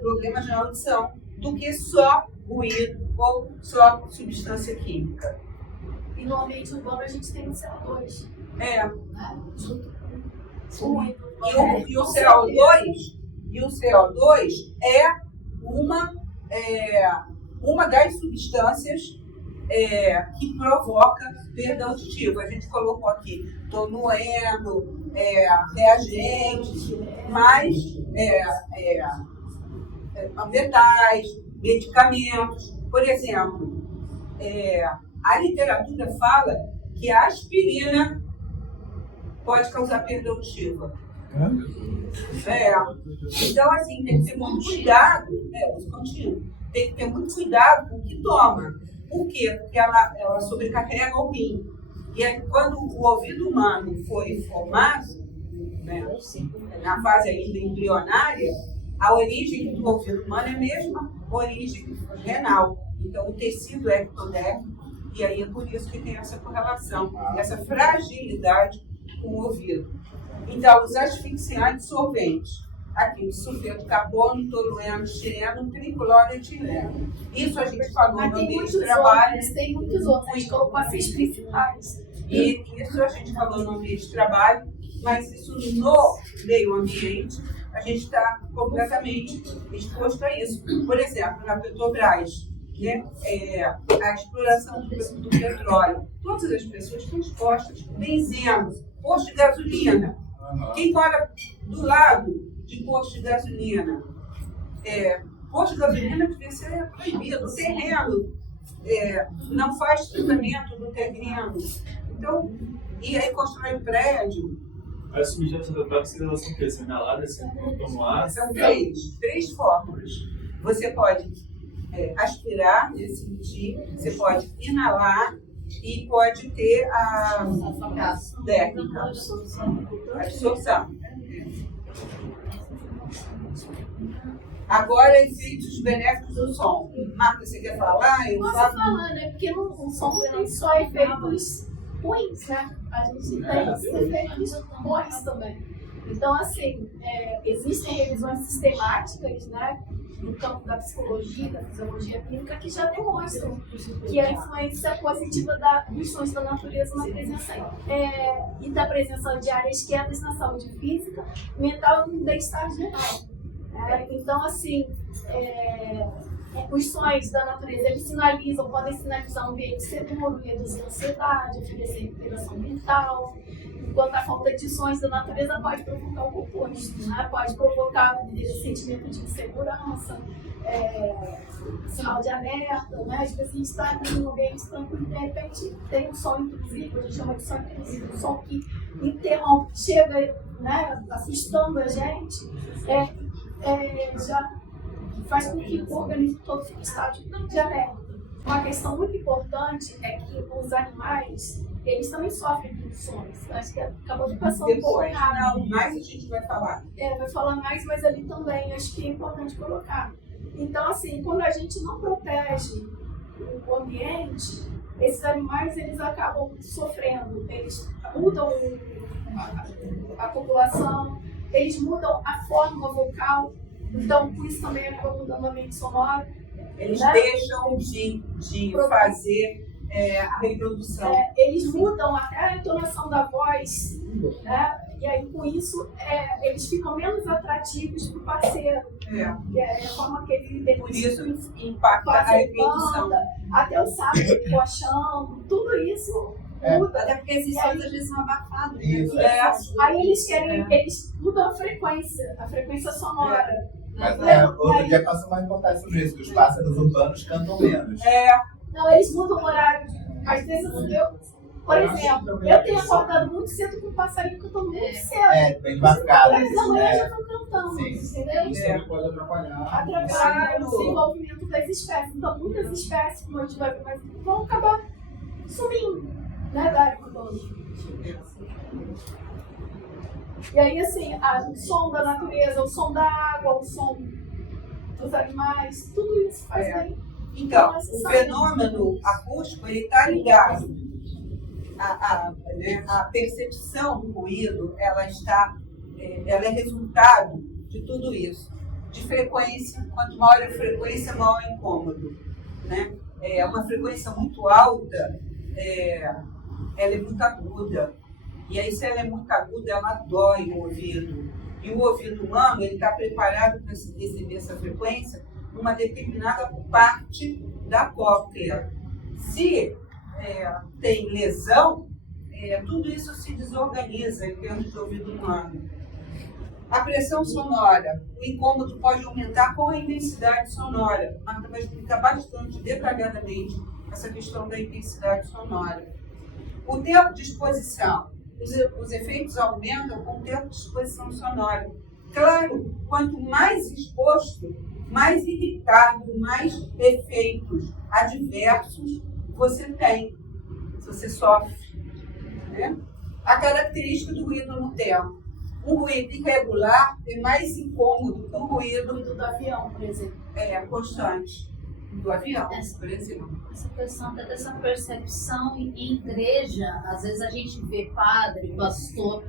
problemas na audição do que só ruído ou só substância química. E no ambiente urbano a gente tem o CO2, É. né? Junto com muito. E o CO2 é uma das substâncias que provoca perda auditiva. A gente colocou aqui tolueno, reagentes, mas metais, medicamentos. Por exemplo, a literatura fala que a aspirina pode causar perda auditiva. Então, assim, tem que ter muito cuidado, uso contínuo. Tem que ter muito cuidado com o que toma. Por quê? Porque ela sobrecarrega o rim. E aí, quando o ouvido humano foi formado, né, na fase ainda embrionária, a origem do ouvido humano é a mesma origem renal. Então, o tecido é ectodérmico, e aí é por isso que tem essa correlação, essa fragilidade com o ouvido. Então, os asfixiantes solventes, aqui, sulfeto de carbono, tolueno, estireno, tricoloro e etileno. Isso a gente falou no ambiente de trabalho. Tem muitos outros, a gente colocou esses principais. E isso a gente falou no ambiente de trabalho, mas isso no meio ambiente, a gente está completamente exposto a isso. Por exemplo, na Petrobras, né, a exploração do petróleo, todas as pessoas estão expostas, benzeno, posto de gasolina. Quem mora do lado de posto de gasolina, posto de gasolina devia ser proibido, o terreno não faz tratamento do terreno. Então, e aí constrói prédio. As substâncias da toxicidade são o quê? São inaladas, tomar? São três formas. Você pode aspirar, sentir, você pode inalar e pode ter a térmica, a absorção. Agora, efeitos benéficos do som. Marta, você quer falar? Posso falar, né? Porque o som não tem só efeitos ruins, né? A gente tem esses efeitos bons também. Então, assim, existem revisões sistemáticas, né? No campo da psicologia, da fisiologia clínica, que já demonstram que a influência positiva dos sons da natureza na presença e da presença de áreas quietas na saúde física, mental e no bem-estar geral. Então, assim, os sons da natureza, eles podem sinalizar um ambiente seguro, reduzir a ansiedade, oferecer recuperação mental, enquanto a falta de sons da natureza pode provocar o oposto, né? Pode provocar sentimento de insegurança, sinal de alerta, né? Às vezes a gente está em um ambiente tranquilo e de repente tem um som intrusivo, a gente chama de som intrusivo, um som que interrompe, chega, né, assustando a gente, já faz com que o organismo todo fique em estado de alerta. Uma questão muito importante é que os animais, eles também sofrem com sons. Acho que acabou de passar um pouco rápido. Não, mais a gente vai falar. Vai falar mais, mas ali também acho que é importante colocar. Então, assim, quando a gente não protege o ambiente, esses animais, eles acabam sofrendo. Eles mudam a população, eles mudam a forma vocal. Então, por isso também acaba mudando o ambiente sonoro. Eles deixam de fazer a reprodução. Eles mudam até a entonação da voz, né? E aí com isso eles ficam menos atrativos para o parceiro. É a forma que ele por isso impacta a reprodução. Até o sapo coxando, tudo isso muda. Até porque esses sons às vezes são abafados. Aí eles mudam a frequência sonora. Mas outro dia passou uma reportagem sobre isso, que os pássaros urbanos cantam menos. Não, eles mudam o horário. Às vezes por exemplo, eu tenho acordado muito cedo com o passarinho cantando muito cedo. Bem marcado. 3 da manhã já estão cantando, entendeu? Isso também pode atrapalhar. Atrapalhar o desenvolvimento das espécies. Então, muitas espécies, como a gente vai ver mais, vão acabar sumindo, né, da área urbana. E aí, assim, o som da natureza, o som da água, o som dos animais, tudo isso faz bem. Então, o fenômeno acústico está ligado à percepção do ruído, ela é resultado de tudo isso. De frequência, quanto maior a frequência, maior o incômodo. Né? Uma frequência muito alta ela é muito aguda. E aí, se ela é muito aguda, ela dói o ouvido. E o ouvido humano, ele está preparado para receber essa frequência numa determinada parte da cóclea. Se tem lesão, tudo isso se desorganiza em termos de ouvido humano. A pressão sonora, o incômodo pode aumentar com a intensidade sonora. A Marta vai explicar bastante detalhadamente essa questão da intensidade sonora. O tempo de exposição. Os efeitos aumentam com o tempo de exposição sonora. Claro, quanto mais exposto, mais irritado, mais efeitos adversos você tem, você sofre. Né? A característica do ruído no tempo. Um ruído irregular é mais incômodo que um ruído do avião, por exemplo. Constante. Do avião, por exemplo. Essa questão até dessa percepção em igreja, às vezes a gente vê padre, pastor,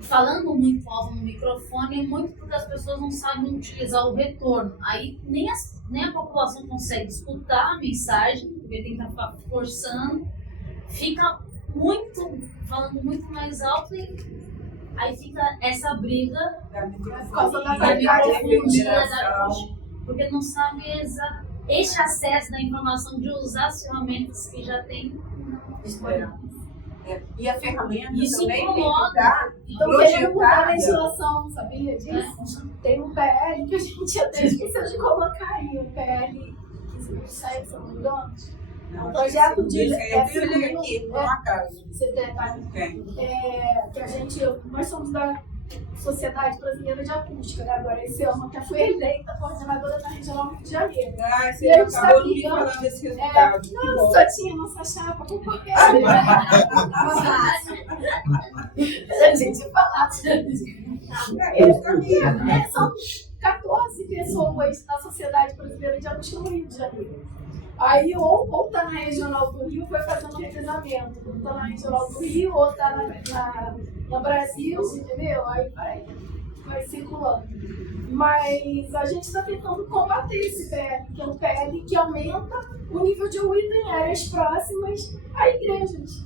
falando muito alto no microfone, é muito porque as pessoas não sabem utilizar o retorno. Aí nem a população consegue escutar a mensagem, porque tem que estar forçando, fica falando muito mais alto e aí fica essa briga Por causa da qualidade, porque não sabe esse acesso da informação de usar as ferramentas que já tem. E a ferramenta Isso também incomoda. tem que estar Então, querendo mudar a projetada. legislação, sabia disso? Tem um PL que a gente até esqueceu de colocar aí, o PL 15.7, se eu não me engano. Não, Um projeto de eu vi ele aqui, por um acaso. Você tem, tá? Tem. Que nós somos da Sociedade Brasileira de Acústica, né? Agora esse ano até fui eleita coordenadora da Regional Rio de Janeiro. Você E a gente acabou tá de me brigando. falar desse resultado. Que Não, bom. só tinha nossa chapa concorrente. A gente falar. Eu sabia. São 14 pessoas da Sociedade Brasileira de Acústica no Rio de Janeiro. Aí ou tá na Regional do Rio, vai fazendo revezamento. Ou tá na Regional do Rio, ou tá na Brasil, entendeu? Aí vai circulando. Mas a gente está tentando combater esse PL, que é um PL que aumenta o nível de ruído em áreas próximas a igrejas.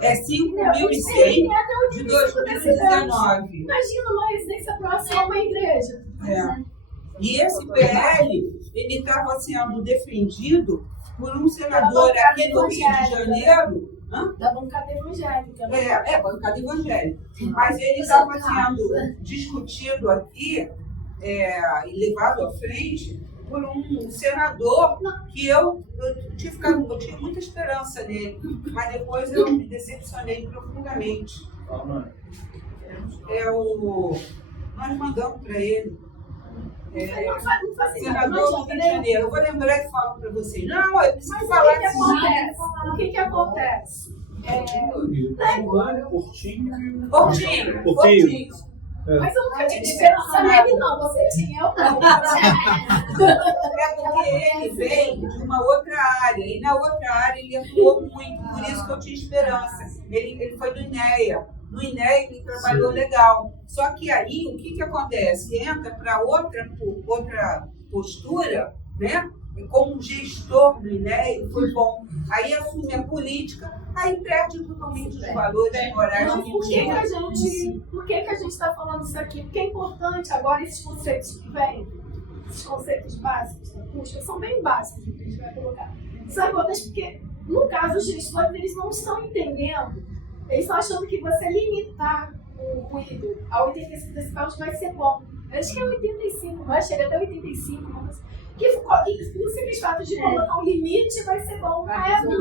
É 5.100 de 2019. Imagina uma residência próxima a uma igreja. E esse PL, ele estava sendo defendido por um senador aqui no Rio de Janeiro. Da bancada evangélica. Né? Bancada evangélica. Mas ele estava sendo discutido aqui e levado à frente por um senador que eu tinha muita esperança nele, mas depois eu me decepcionei profundamente. Nós mandamos para ele. Não faz Senador do Rio de Janeiro. Eu vou lembrar e falo para vocês. Não, eu preciso falar O que acontece? Portinho. Mas eu nunca tive esperança nele, não. Você tinha, eu não. É porque ele veio de uma outra área, e na outra área ele atuou muito, por isso que eu tinha esperança. Ele foi do INEA. No INEA ele trabalhou legal. Só que aí, o que acontece? Entra para outra postura, né? E como gestor do INEA, ele foi bom. Aí assume a política, aí perde totalmente os valores morais que Por que tinha. a gente está falando isso aqui? Porque é importante agora esses conceitos que vêm, esses conceitos básicos da acústica, são bem básicos que a gente vai colocar. São importantes porque, no caso, os gestores eles não estão entendendo, eles estão achando que você limitar o ruído a 85 decibéis vai ser bom. Acho que é 85, vai chegar até 85, mas que o simples fato de colocar um limite vai ser bom. O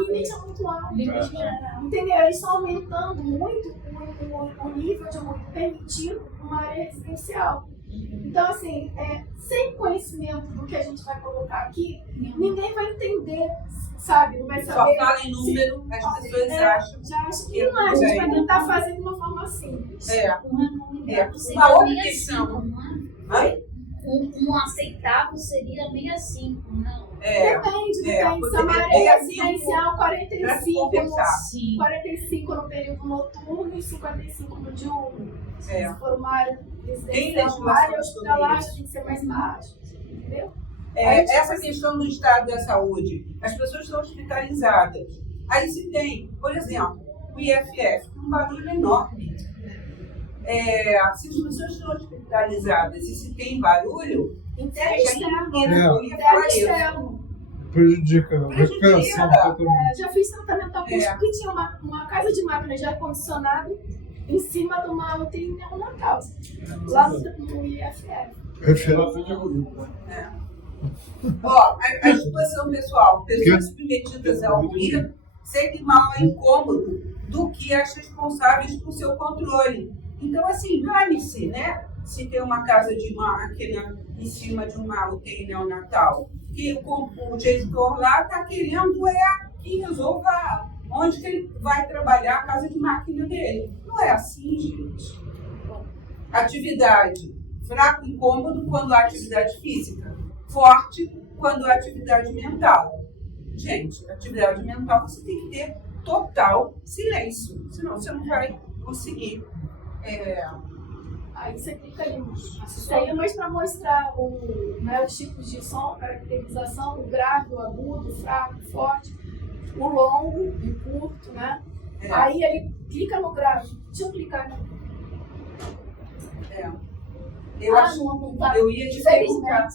limite é muito alto. Entendeu? Eles estão aumentando muito o nível de ruído permitido numa área residencial. Então, assim, sem conhecimento do que a gente vai colocar aqui, ninguém vai entender, sabe? Não vai saber. Só fala em número, as pessoas acham. Já acho que não, a gente vai tentar fazer de uma forma simples. Uma outra questão. Um aceitável seria 65, não? Depende. Se a área é residencial, 45 no período noturno e 55 no diurno. Se for uma área residencial, uma área hospitalar, tem que ser mais baixo. Entendeu? Essa questão do estado da saúde, as pessoas estão hospitalizadas. Aí se tem, por exemplo, o IFF, um barulho enorme. Se as pessoas estão hospitalizadas e se tem barulho, Interno seja externo. interno, Interno externo. Prejudica a recuperação totalmente. Já fiz tratamento acústico que tinha uma casa de máquina de ar-condicionado em cima de uma UTI neonatal, lá no IFF. Referência de ruído. Ó, a exposição pessoal, pessoas submetidas ao ruído, sentem maior incômodo do que as responsáveis por seu controle. Então, assim, dane-se, né? Se tem uma casa de máquina em cima de uma UTI neonatal, que o gestor lá está querendo que resolva onde que ele vai trabalhar a casa de máquina dele. Não é assim, gente. Atividade. Fraco incômodo quando há atividade física. Forte quando há atividade mental. Gente, atividade mental você tem que ter total silêncio. Senão você não vai conseguir. Aí você clica ali. Isso aí é mais para mostrar os tipos de som, caracterização, o grave, o agudo, o fraco, o forte, o longo e o curto, né? Aí ele clica no grave. Deixa eu clicar aqui. Eu ia te perguntar.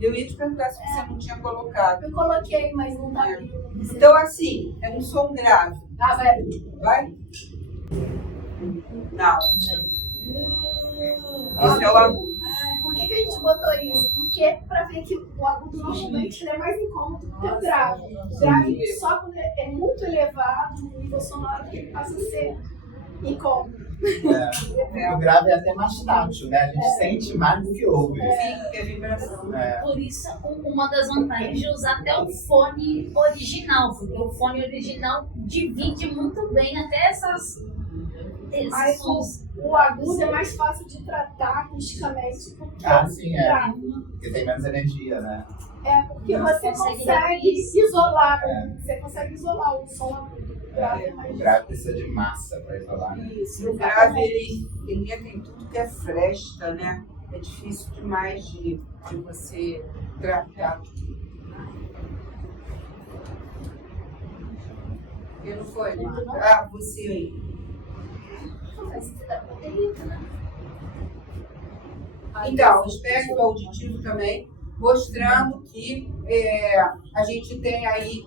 Eu ia te perguntar se você não tinha colocado. Eu coloquei, mas não tá ali. Então, assim, é um som grave. Vai. Vai? Não. Esse é o agudo. Por que a gente botou isso? Porque é para ver que o agudo normalmente ele é mais incômodo do que o grave. O grave só quando é muito elevado, o nível sonoro ele passa a ser incômodo. O grave é até mais tátil, né? A gente sente mais do que ouve. Sim, que é vibração. Por isso, uma das vantagens de usar até o fone original, porque o fone original divide muito bem até esses sons. O agudo é mais fácil de tratar acusticamente porque Sim, porque tem menos energia, né? Porque você consegue isolar, você consegue isolar o som agudo. O grave precisa de massa para isolar. Né? Isso, o grave ele tem tudo que é fresta, né? É difícil demais de você tratar. Eu não foi, Marta? Você aí. Então, o espectro auditivo também, mostrando que a gente tem aí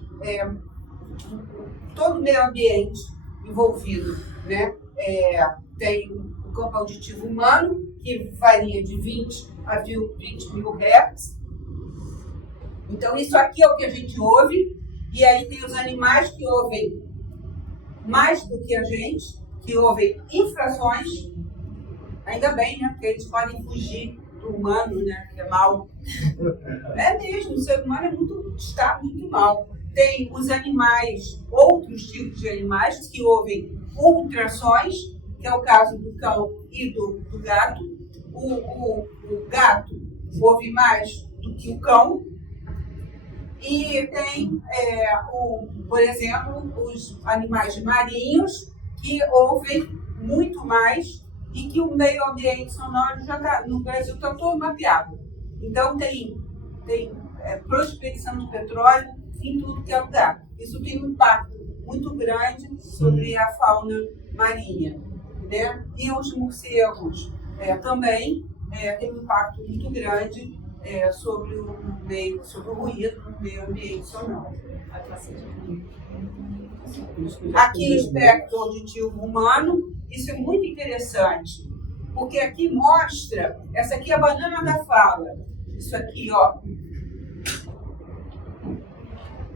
todo o meio ambiente envolvido, né? Tem o campo auditivo humano, que varia de 20 a 20 mil Hz. Então, isso aqui é o que a gente ouve, e aí tem os animais que ouvem mais do que a gente, que ouvem infrações, ainda bem, né? Porque eles podem fugir do humano, né? Que é mal. É mesmo, o ser humano está muito mal. Tem os animais, outros tipos de animais que ouvem ultrassons, que é o caso do cão e do gato. O gato ouve mais do que o cão. E tem, por exemplo, os animais marinhos que ouvem muito mais e que o meio ambiente sonoro já está, no Brasil, está todo mapeado. Então, tem prospecção de petróleo em tudo que é lugar. Isso tem um impacto muito grande sobre a fauna marinha, né? E os morcegos também tem um impacto muito grande sobre o ruído no meio ambiente sonoro. Aqui o espectro auditivo humano, isso é muito interessante, porque aqui mostra, essa aqui é a banana da fala, isso aqui, ó.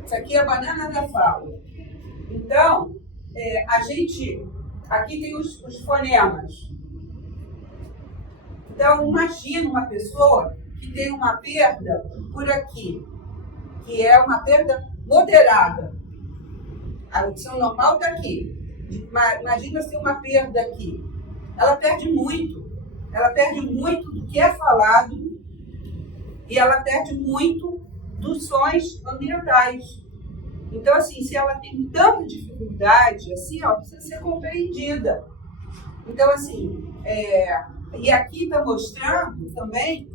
Isso aqui é a banana da fala. Então, a gente, aqui tem os fonemas. Então, imagina uma pessoa que tem uma perda por aqui, que é uma perda moderada. A audição normal está aqui. Imagina se uma perda aqui. Ela perde muito do que é falado e ela perde muito dos sons ambientais. Então, assim, se ela tem tanta dificuldade, assim, precisa ser compreendida. Então, assim, e aqui está mostrando também,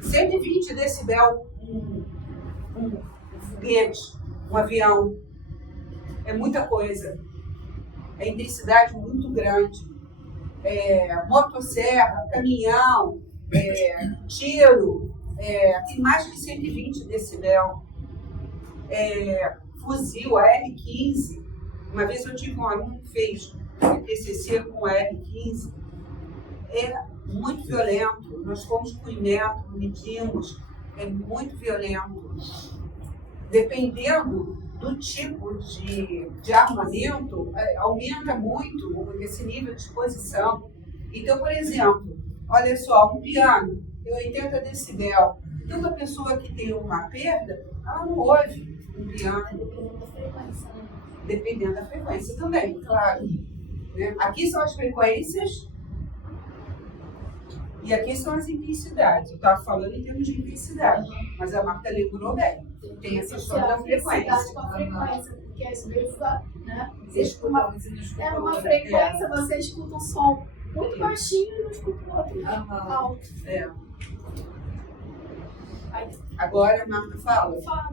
120 decibel um foguete, um avião, é muita coisa. É intensidade muito grande. Motosserra, caminhão, tiro, tem mais de 120 decibel. Fuzil, a R15. Uma vez eu tive um aluno que fez TCC com a R15. É muito violento. Nós fomos com o INETO, medimos. É muito violento. Dependendo do tipo de armamento, aumenta muito esse nível de exposição. Então, por exemplo, olha só, um piano tem 80 decibel. Então, uma pessoa que tem uma perda, ela não ouve um piano. Dependendo da frequência, né? Dependendo da frequência também, claro. Né? Aqui são as frequências e aqui são as intensidades. Eu estava falando em termos de intensidade, mas a Marta lembrou bem. Tem essa história da frequência. Com a frequência, porque às vezes, né? Você escuta uma frequência, você escuta um som muito baixinho e não escuta o outro alto. Agora a Marta fala. Fala.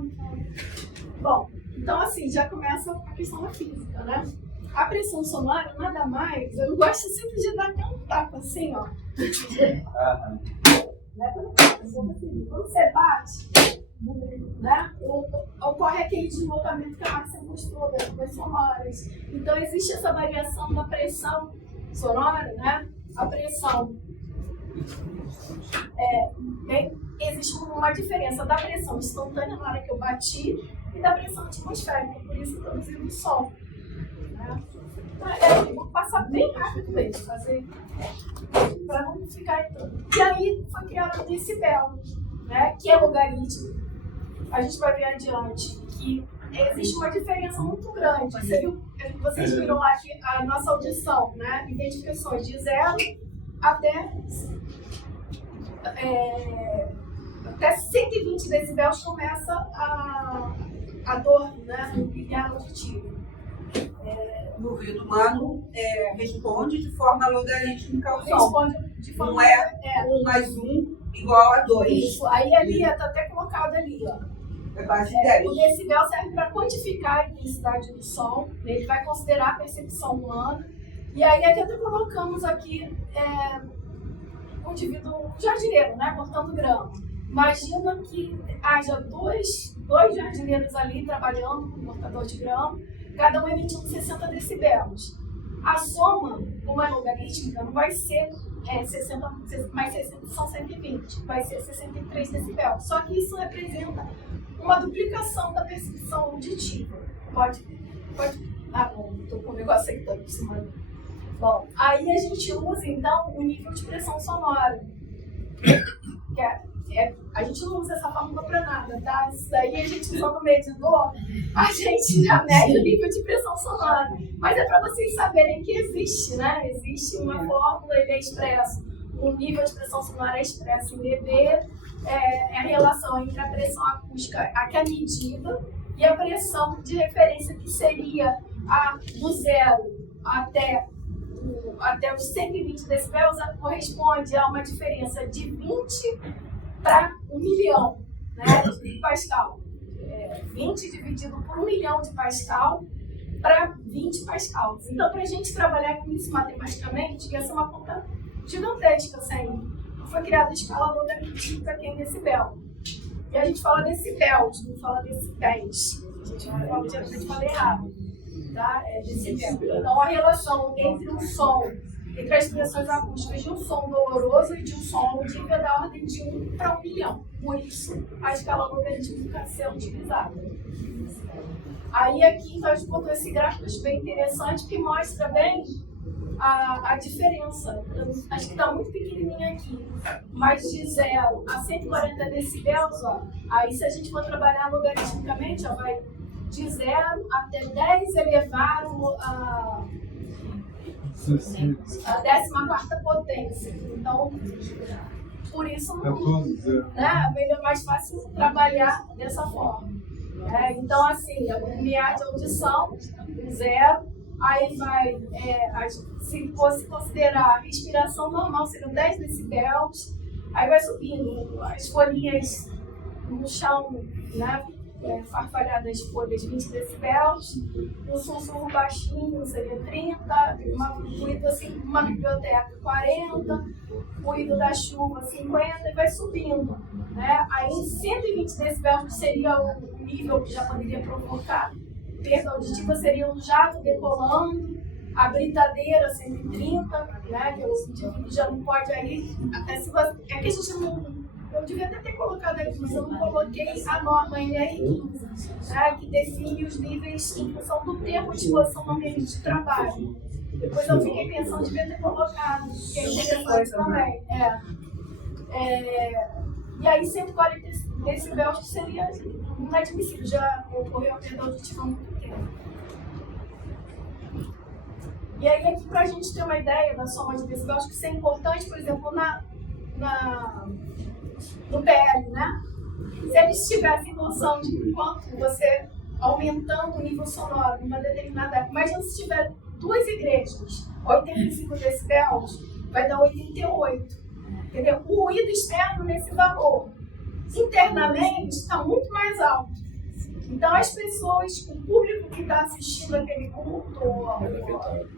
Bom, então assim, já começa a questão da física, né? A pressão sonora, nada mais, eu gosto sempre de dar até um tapa assim, ó. Né? Quando você bate, né? Ocorre aquele deslocamento que a Márcia mostrou das ondas sonoras. Então existe essa variação da pressão sonora, né? A pressão existe uma diferença da pressão instantânea na hora que eu bati e da pressão atmosférica, por isso produzindo o som. Né? Eu vou passar bem rápido mesmo, fazer para não ficar. E aí foi criado o decibel, né? Que é logaritmo. A gente vai ver adiante que existe uma diferença muito grande. Vocês viram lá que a nossa audição, né? Identificações de 0 até 120 decibéis começa a dor, né? No linear auditivo. No ouvido humano responde de forma logarítmica ao som. Responde de forma. Não é 1 mais 1 igual a 2. Isso, aí ali está até colocado ali, ó. É base de 10. O decibel serve para quantificar a intensidade do som, ele vai considerar a percepção humana. E aí até colocamos aqui um indivíduo jardineiro, né, cortando grama. Imagina que haja dois jardineiros ali trabalhando com cortador de grama, cada um emitindo 60 decibéis. A soma, como é logarítmica, não vai ser 60 mais 60 são 120, vai ser 63 decibéis. Só que isso representa uma duplicação da percepção auditiva. Pode. Ah, bom, estou com o negócio aqui por cima. Bom, aí a gente usa então o nível de pressão sonora. A gente não usa essa fórmula para nada, tá? Isso daí a gente usando o medidor, a gente já mede o nível de pressão sonora. Mas é para vocês saberem que existe, né? Existe uma fórmula, ele é expresso. O nível de pressão sonora é expresso em dB, é a relação entre a pressão acústica, a que é medida, e a pressão de referência, que seria do 0 até os 120 decibéis, corresponde a uma diferença de 20 para 1 milhão, né, de Pascal. 20 dividido por 1 milhão de Pascal para 20 Pascal. Então, para a gente trabalhar com isso matematicamente, ia ser uma conta gigantesca, assim. Foi criada a escala logarítmica aqui em decibel. E a gente fala decibéis, não fala decibéis. A gente fala errado. Tá? É decibel. Então, a relação entre um som, entre as pressões acústicas de um som doloroso e de um som audível é da ordem de 1 para 1 milhão. Por isso, a escala logarítmica ser utilizada. Aí aqui, então, a gente botou esse gráfico bem interessante que mostra bem a diferença. Acho que está muito pequenininha aqui, mas de 0 a 140 decibéis, ó, aí se a gente for trabalhar logaritmicamente, ó, vai de 0 até 10 elevado a 14ª potência. Então, por isso, né, é mais fácil trabalhar dessa forma. Então, assim, o limiar de audição, 0, aí vai, se fosse considerar a respiração normal, seriam 10 decibéis, aí vai subindo as folhinhas no chão, né, farfalhadas folhas 20 decibéis, um sussurro baixinho seria 30, ruído assim, uma biblioteca 40, ruído da chuva 50 e vai subindo. Né? Aí 120 decibéis, que seria o nível que já poderia provocar perda auditiva, seria um jato decolando, a britadeira 130, né? Que o indivíduo já não pode aí. É que a gente não. Eu devia até ter colocado aqui, mas eu não coloquei a norma NR15, né, que define os níveis em função do tempo de exposição no ambiente de trabalho. Depois eu fiquei pensando, devia ter colocado, que é interessante também. E aí 140 decibéis, que seria inadmissível, já ocorreu a perda auditiva há muito tempo. E aí aqui, para a gente ter uma ideia da soma de decibéis, que isso é importante, por exemplo, no PL, né? Se eles tivessem noção de quanto você aumentando o nível sonoro numa determinada época, imagina se tiver duas igrejas, 85 decibéis, vai dar 88, entendeu? O ruído externo nesse valor, internamente, está muito mais alto. Então as pessoas, o público que está assistindo aquele culto,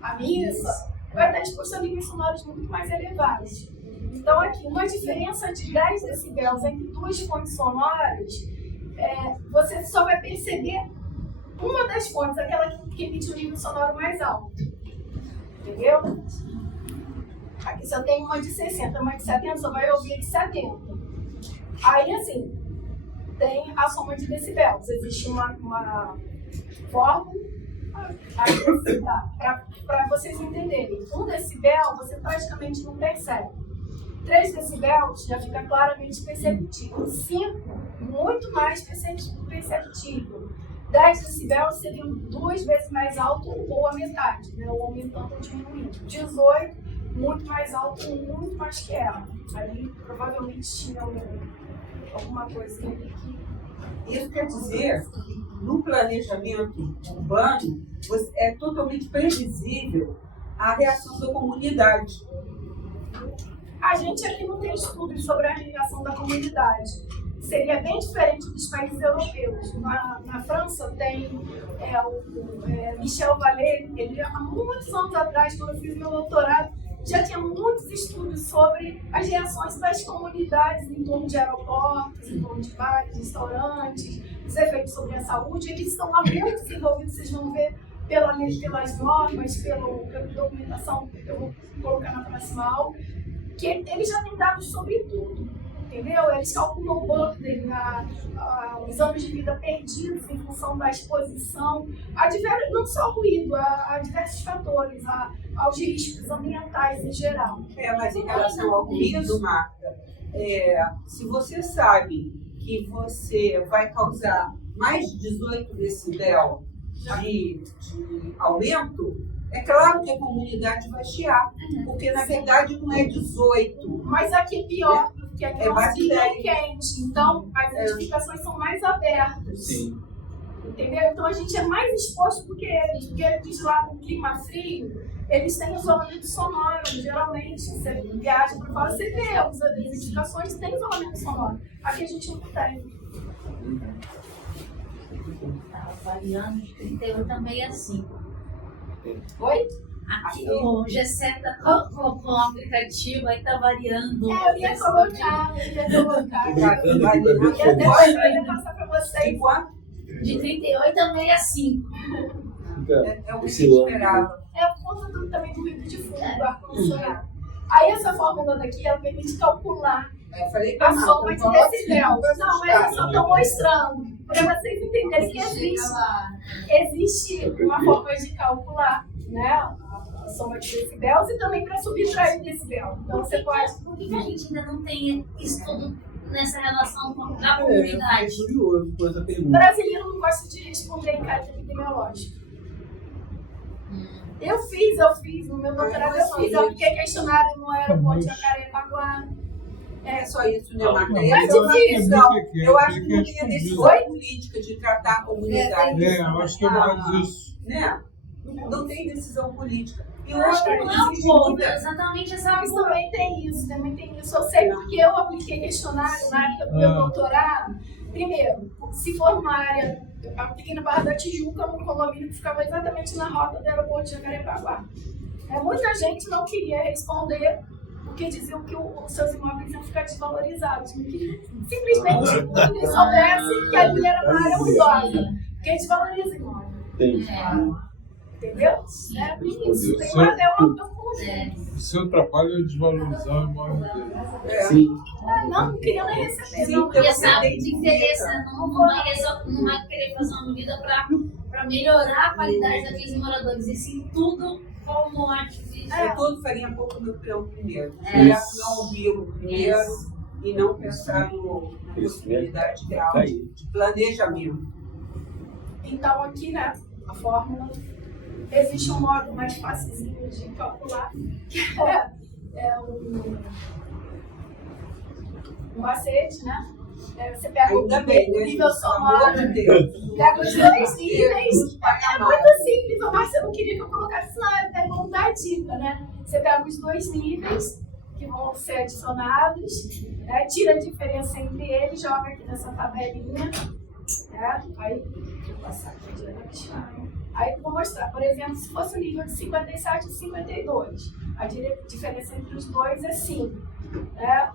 a missa, vai estar exposto a níveis sonoros muito mais elevados. Então, aqui, uma diferença de 10 decibéis entre duas fontes sonoras, você só vai perceber uma das fontes, aquela que emite o nível sonoro mais alto. Entendeu? Aqui só tem uma de 60, uma de 70, só vai ouvir a de 70. Aí, assim, tem a soma de decibéis. Existe uma fórmula. Para vocês entenderem, 1 decibel você praticamente não percebe. 3 decibéis já fica claramente perceptível. 5, muito mais perceptível. 10 decibéis seriam 2 vezes mais alto ou a metade, né? Ou aumentando ou diminuindo. 18, muito mais alto ou muito mais que ela. Ali provavelmente tinha alguma coisa ali que... Isso quer dizer que no planejamento urbano é totalmente previsível a reação da comunidade. A gente aqui não tem estudos sobre a reação da comunidade. Seria bem diferente dos países europeus. Na França tem Michel Vallée, ele há muitos anos atrás, quando eu fiz meu doutorado, já tinha muitos estudos sobre as reações das comunidades em torno de aeroportos, em torno de bares, restaurantes, os efeitos sobre a saúde. Eles estão lá muito desenvolvidos, vocês vão ver pelas normas, pela documentação que eu vou colocar na próxima aula, que eles já têm dados sobre tudo, entendeu? Eles calculam o burden, os anos de vida perdidos em função da exposição, não só ruído, a diversos fatores, aos riscos ambientais em geral. Mas em relação ao ruído, Marta, se você sabe que você vai causar mais de 18 decibel de aumento, é claro que a comunidade vai chiar, porque na verdade não é 18. Mas aqui é pior, porque aqui é um clima quente, então as edificações são mais abertas. Sim. Entendeu? Então a gente é mais exposto porque eles lá no clima frio, eles têm isolamento sonoro, geralmente. Você viaja para fora, você vê, as edificações têm isolamento sonoro. Aqui a gente não tem. Tá variando de 38 a 65. Oi? Aqui o G7 colocou um aplicativo, aí tá variando. Eu ia colocar. Eu ia passar para vocês. De 38 a 65. É o que se esperava. É por conta também do ruído de fundo, do ar-condicionado. Aí essa fórmula daqui, ela permite calcular a soma de decibéis. Não, mas eu só estou mostrando, para vocês entenderem que existe uma forma de calcular, né, a soma de decibéis e também para subtrair decibel. Então você pode... Por que a gente ainda não tem estudo nessa relação com a comunidade? Eu curioso com essa O pergunta. brasileiro não gosta de responder em caso epidemiológico. Eu fiz no meu doutorado, eu apliquei questionário no aeroporto de Jacarepaguá. É só isso, né, Marta? Mas Eu acho que não tem a decisão política de tratar a comunidade. Eu acho que é mais isso. Né? Não tem decisão política. E Eu acho que outra, não é um existe ponto, muita- é exatamente essa Mas também tem isso. Eu sei porque eu apliquei questionário na época do meu doutorado. Primeiro, se for uma área, eu apliquei na Barra da Tijuca, num condomínio que ficava exatamente na rota do aeroporto de Jacarepaguá. Muita gente não queria responder porque diziam que os seus imóveis iam ficar desvalorizados. Não queria simplesmente que ninguém soubesse que ali era uma área ruidosa. Porque desvaloriza imóvel. Entendeu? Isso. Tem uma O seu trabalho é desvalorizar o imóvel dele. Sim. não queria nem receber. Sim, Não. porque Porque você sabe de identifica. interesse, não vai querer fazer uma medida para melhorar a qualidade daqueles moradores, e sim tudo como artifício. É tudo farinha pouco no grão primeiro. É. Não ouvir o primeiro e não pensar na possibilidade real de planejamento. Então, aqui, né, a fórmula, existe um modo mais facilzinho de calcular, que é um macete, né? Você pega Ainda bem, o né? nível Pelo amor sonoro, de Deus. pega os dois níveis. É Não, muito simples, o Marcelo queria que eu colocasse lá, é bom dar a dica, né? Você pega os dois níveis que vão ser adicionados, né? Tira a diferença entre eles, joga aqui nessa tabelinha, né? Aí, deixa eu passar aqui direto. Aí eu vou mostrar, por exemplo, se fosse o nível de 57 e 52, a diferença entre os dois é 5, né?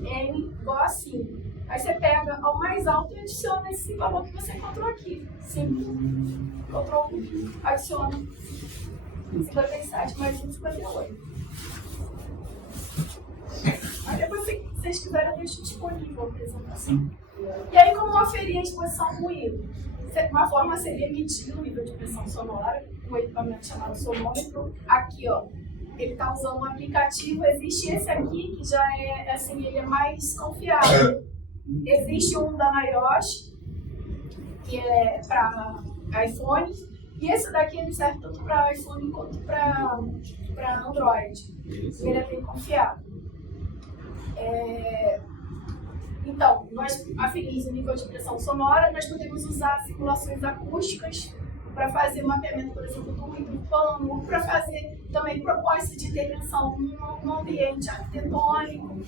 N igual a 5. Aí você pega ao mais alto e adiciona esse valor que você encontrou aqui. 5. Encontrou 1, adiciona 57 mais 1, 58. Aí depois, se vocês quiserem, eu deixo disponível a apresentação. E aí, como aferir a exposição ao ruído? Uma forma seria medir o nível de pressão sonora com um equipamento chamado sonômetro. Aqui, ó, ele está usando um aplicativo. Existe esse aqui, que já é, assim, ele é mais confiável. Existe um da Nairosh, que é para iPhone. E esse daqui ele serve tanto para iPhone quanto para Android. Ele é bem confiável. Então, nós aferimos o nível de pressão sonora, nós podemos usar simulações acústicas para fazer mapeamento, por exemplo, do ruído urbano, para fazer também proposta de intervenção no ambiente arquitetônico,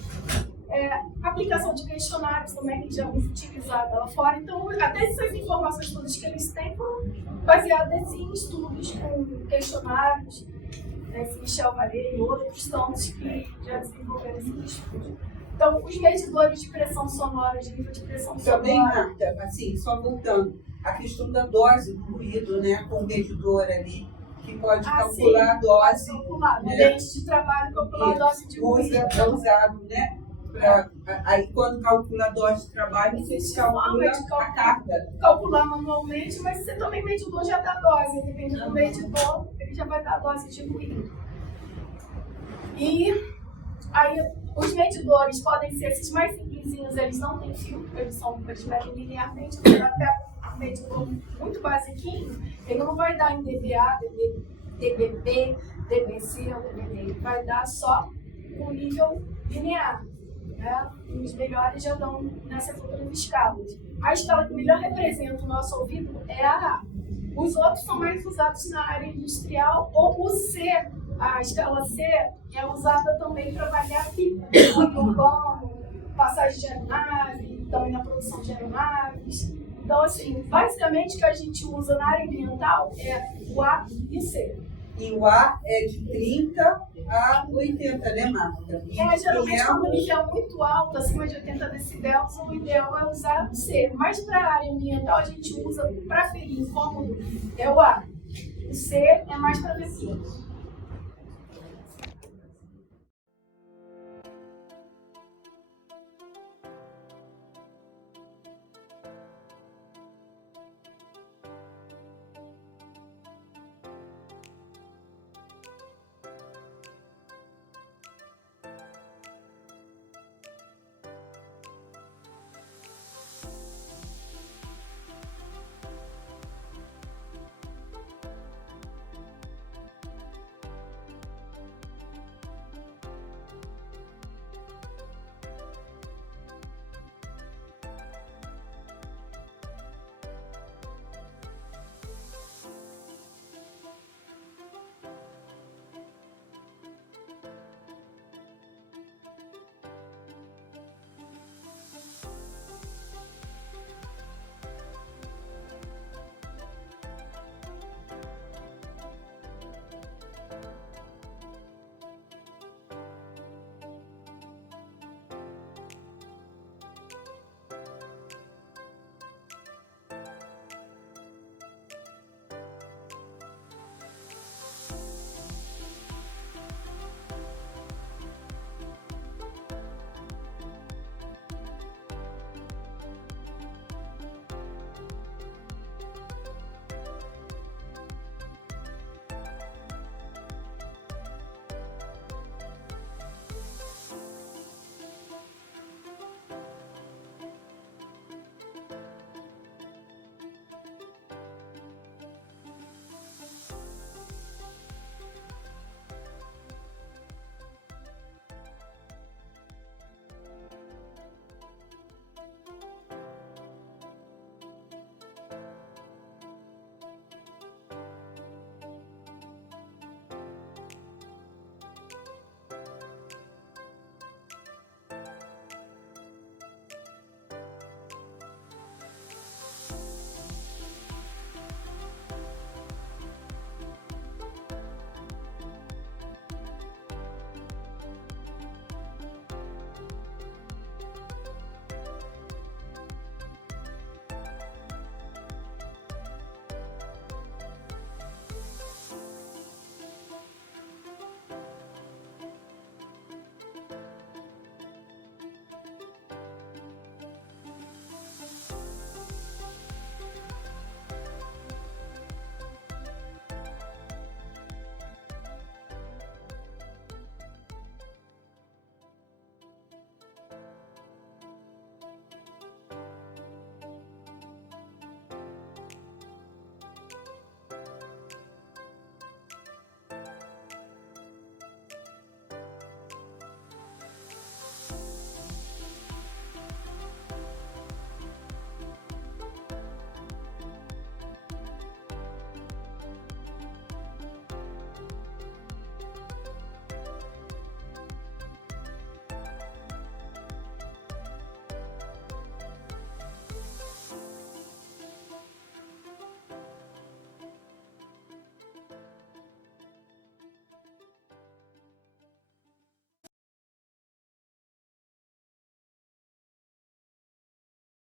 aplicação de questionários também, que já é muito utilizada lá fora. Então, até essas informações todas que eles têm foram baseadas em estudos com questionários, esse Michel Vallée e outros tantos que já desenvolveram esse estudo. Então, os medidores de pressão sonora, de nível de pressão Também, sonora... Marta, assim, só voltando, a questão da dose do ruído, né, com o medidor ali, que pode calcular a dose. Calcular, no né? ambiente de trabalho, calcular a dose de ruído. É usado, né? Aí, quando calcula a dose de trabalho, você calcula a carga. Calcular manualmente, mas você também medidor já dá dose, dependendo do medidor, ele já vai dar a dose de ruído. E aí, os medidores podem ser esses mais simplesinhos, eles não têm filtro, eles medem linearmente, você até um medidor muito basiquinho, ele não vai dar em dBA, dBB, dBc ou dBd, ele vai dar só um nível linear. Né? Os melhores já dão nessas outras escalas. A escala que melhor representa o nosso ouvido é a A. Os outros são mais usados na área industrial, ou o C. A escala C é usada também para avaliar pico urbano, passagem de aeronave, também na produção de aeronaves. Então, assim, basicamente o que a gente usa na área ambiental é o A e o C. E o A é de 30 a 80, né, Marta? Geralmente, quando o nível é muito alto, acima de 80 decibéis, o ideal é usar o C. Mas para a área ambiental, a gente usa para ferir incômodo, é o A. O C é mais para ver pico.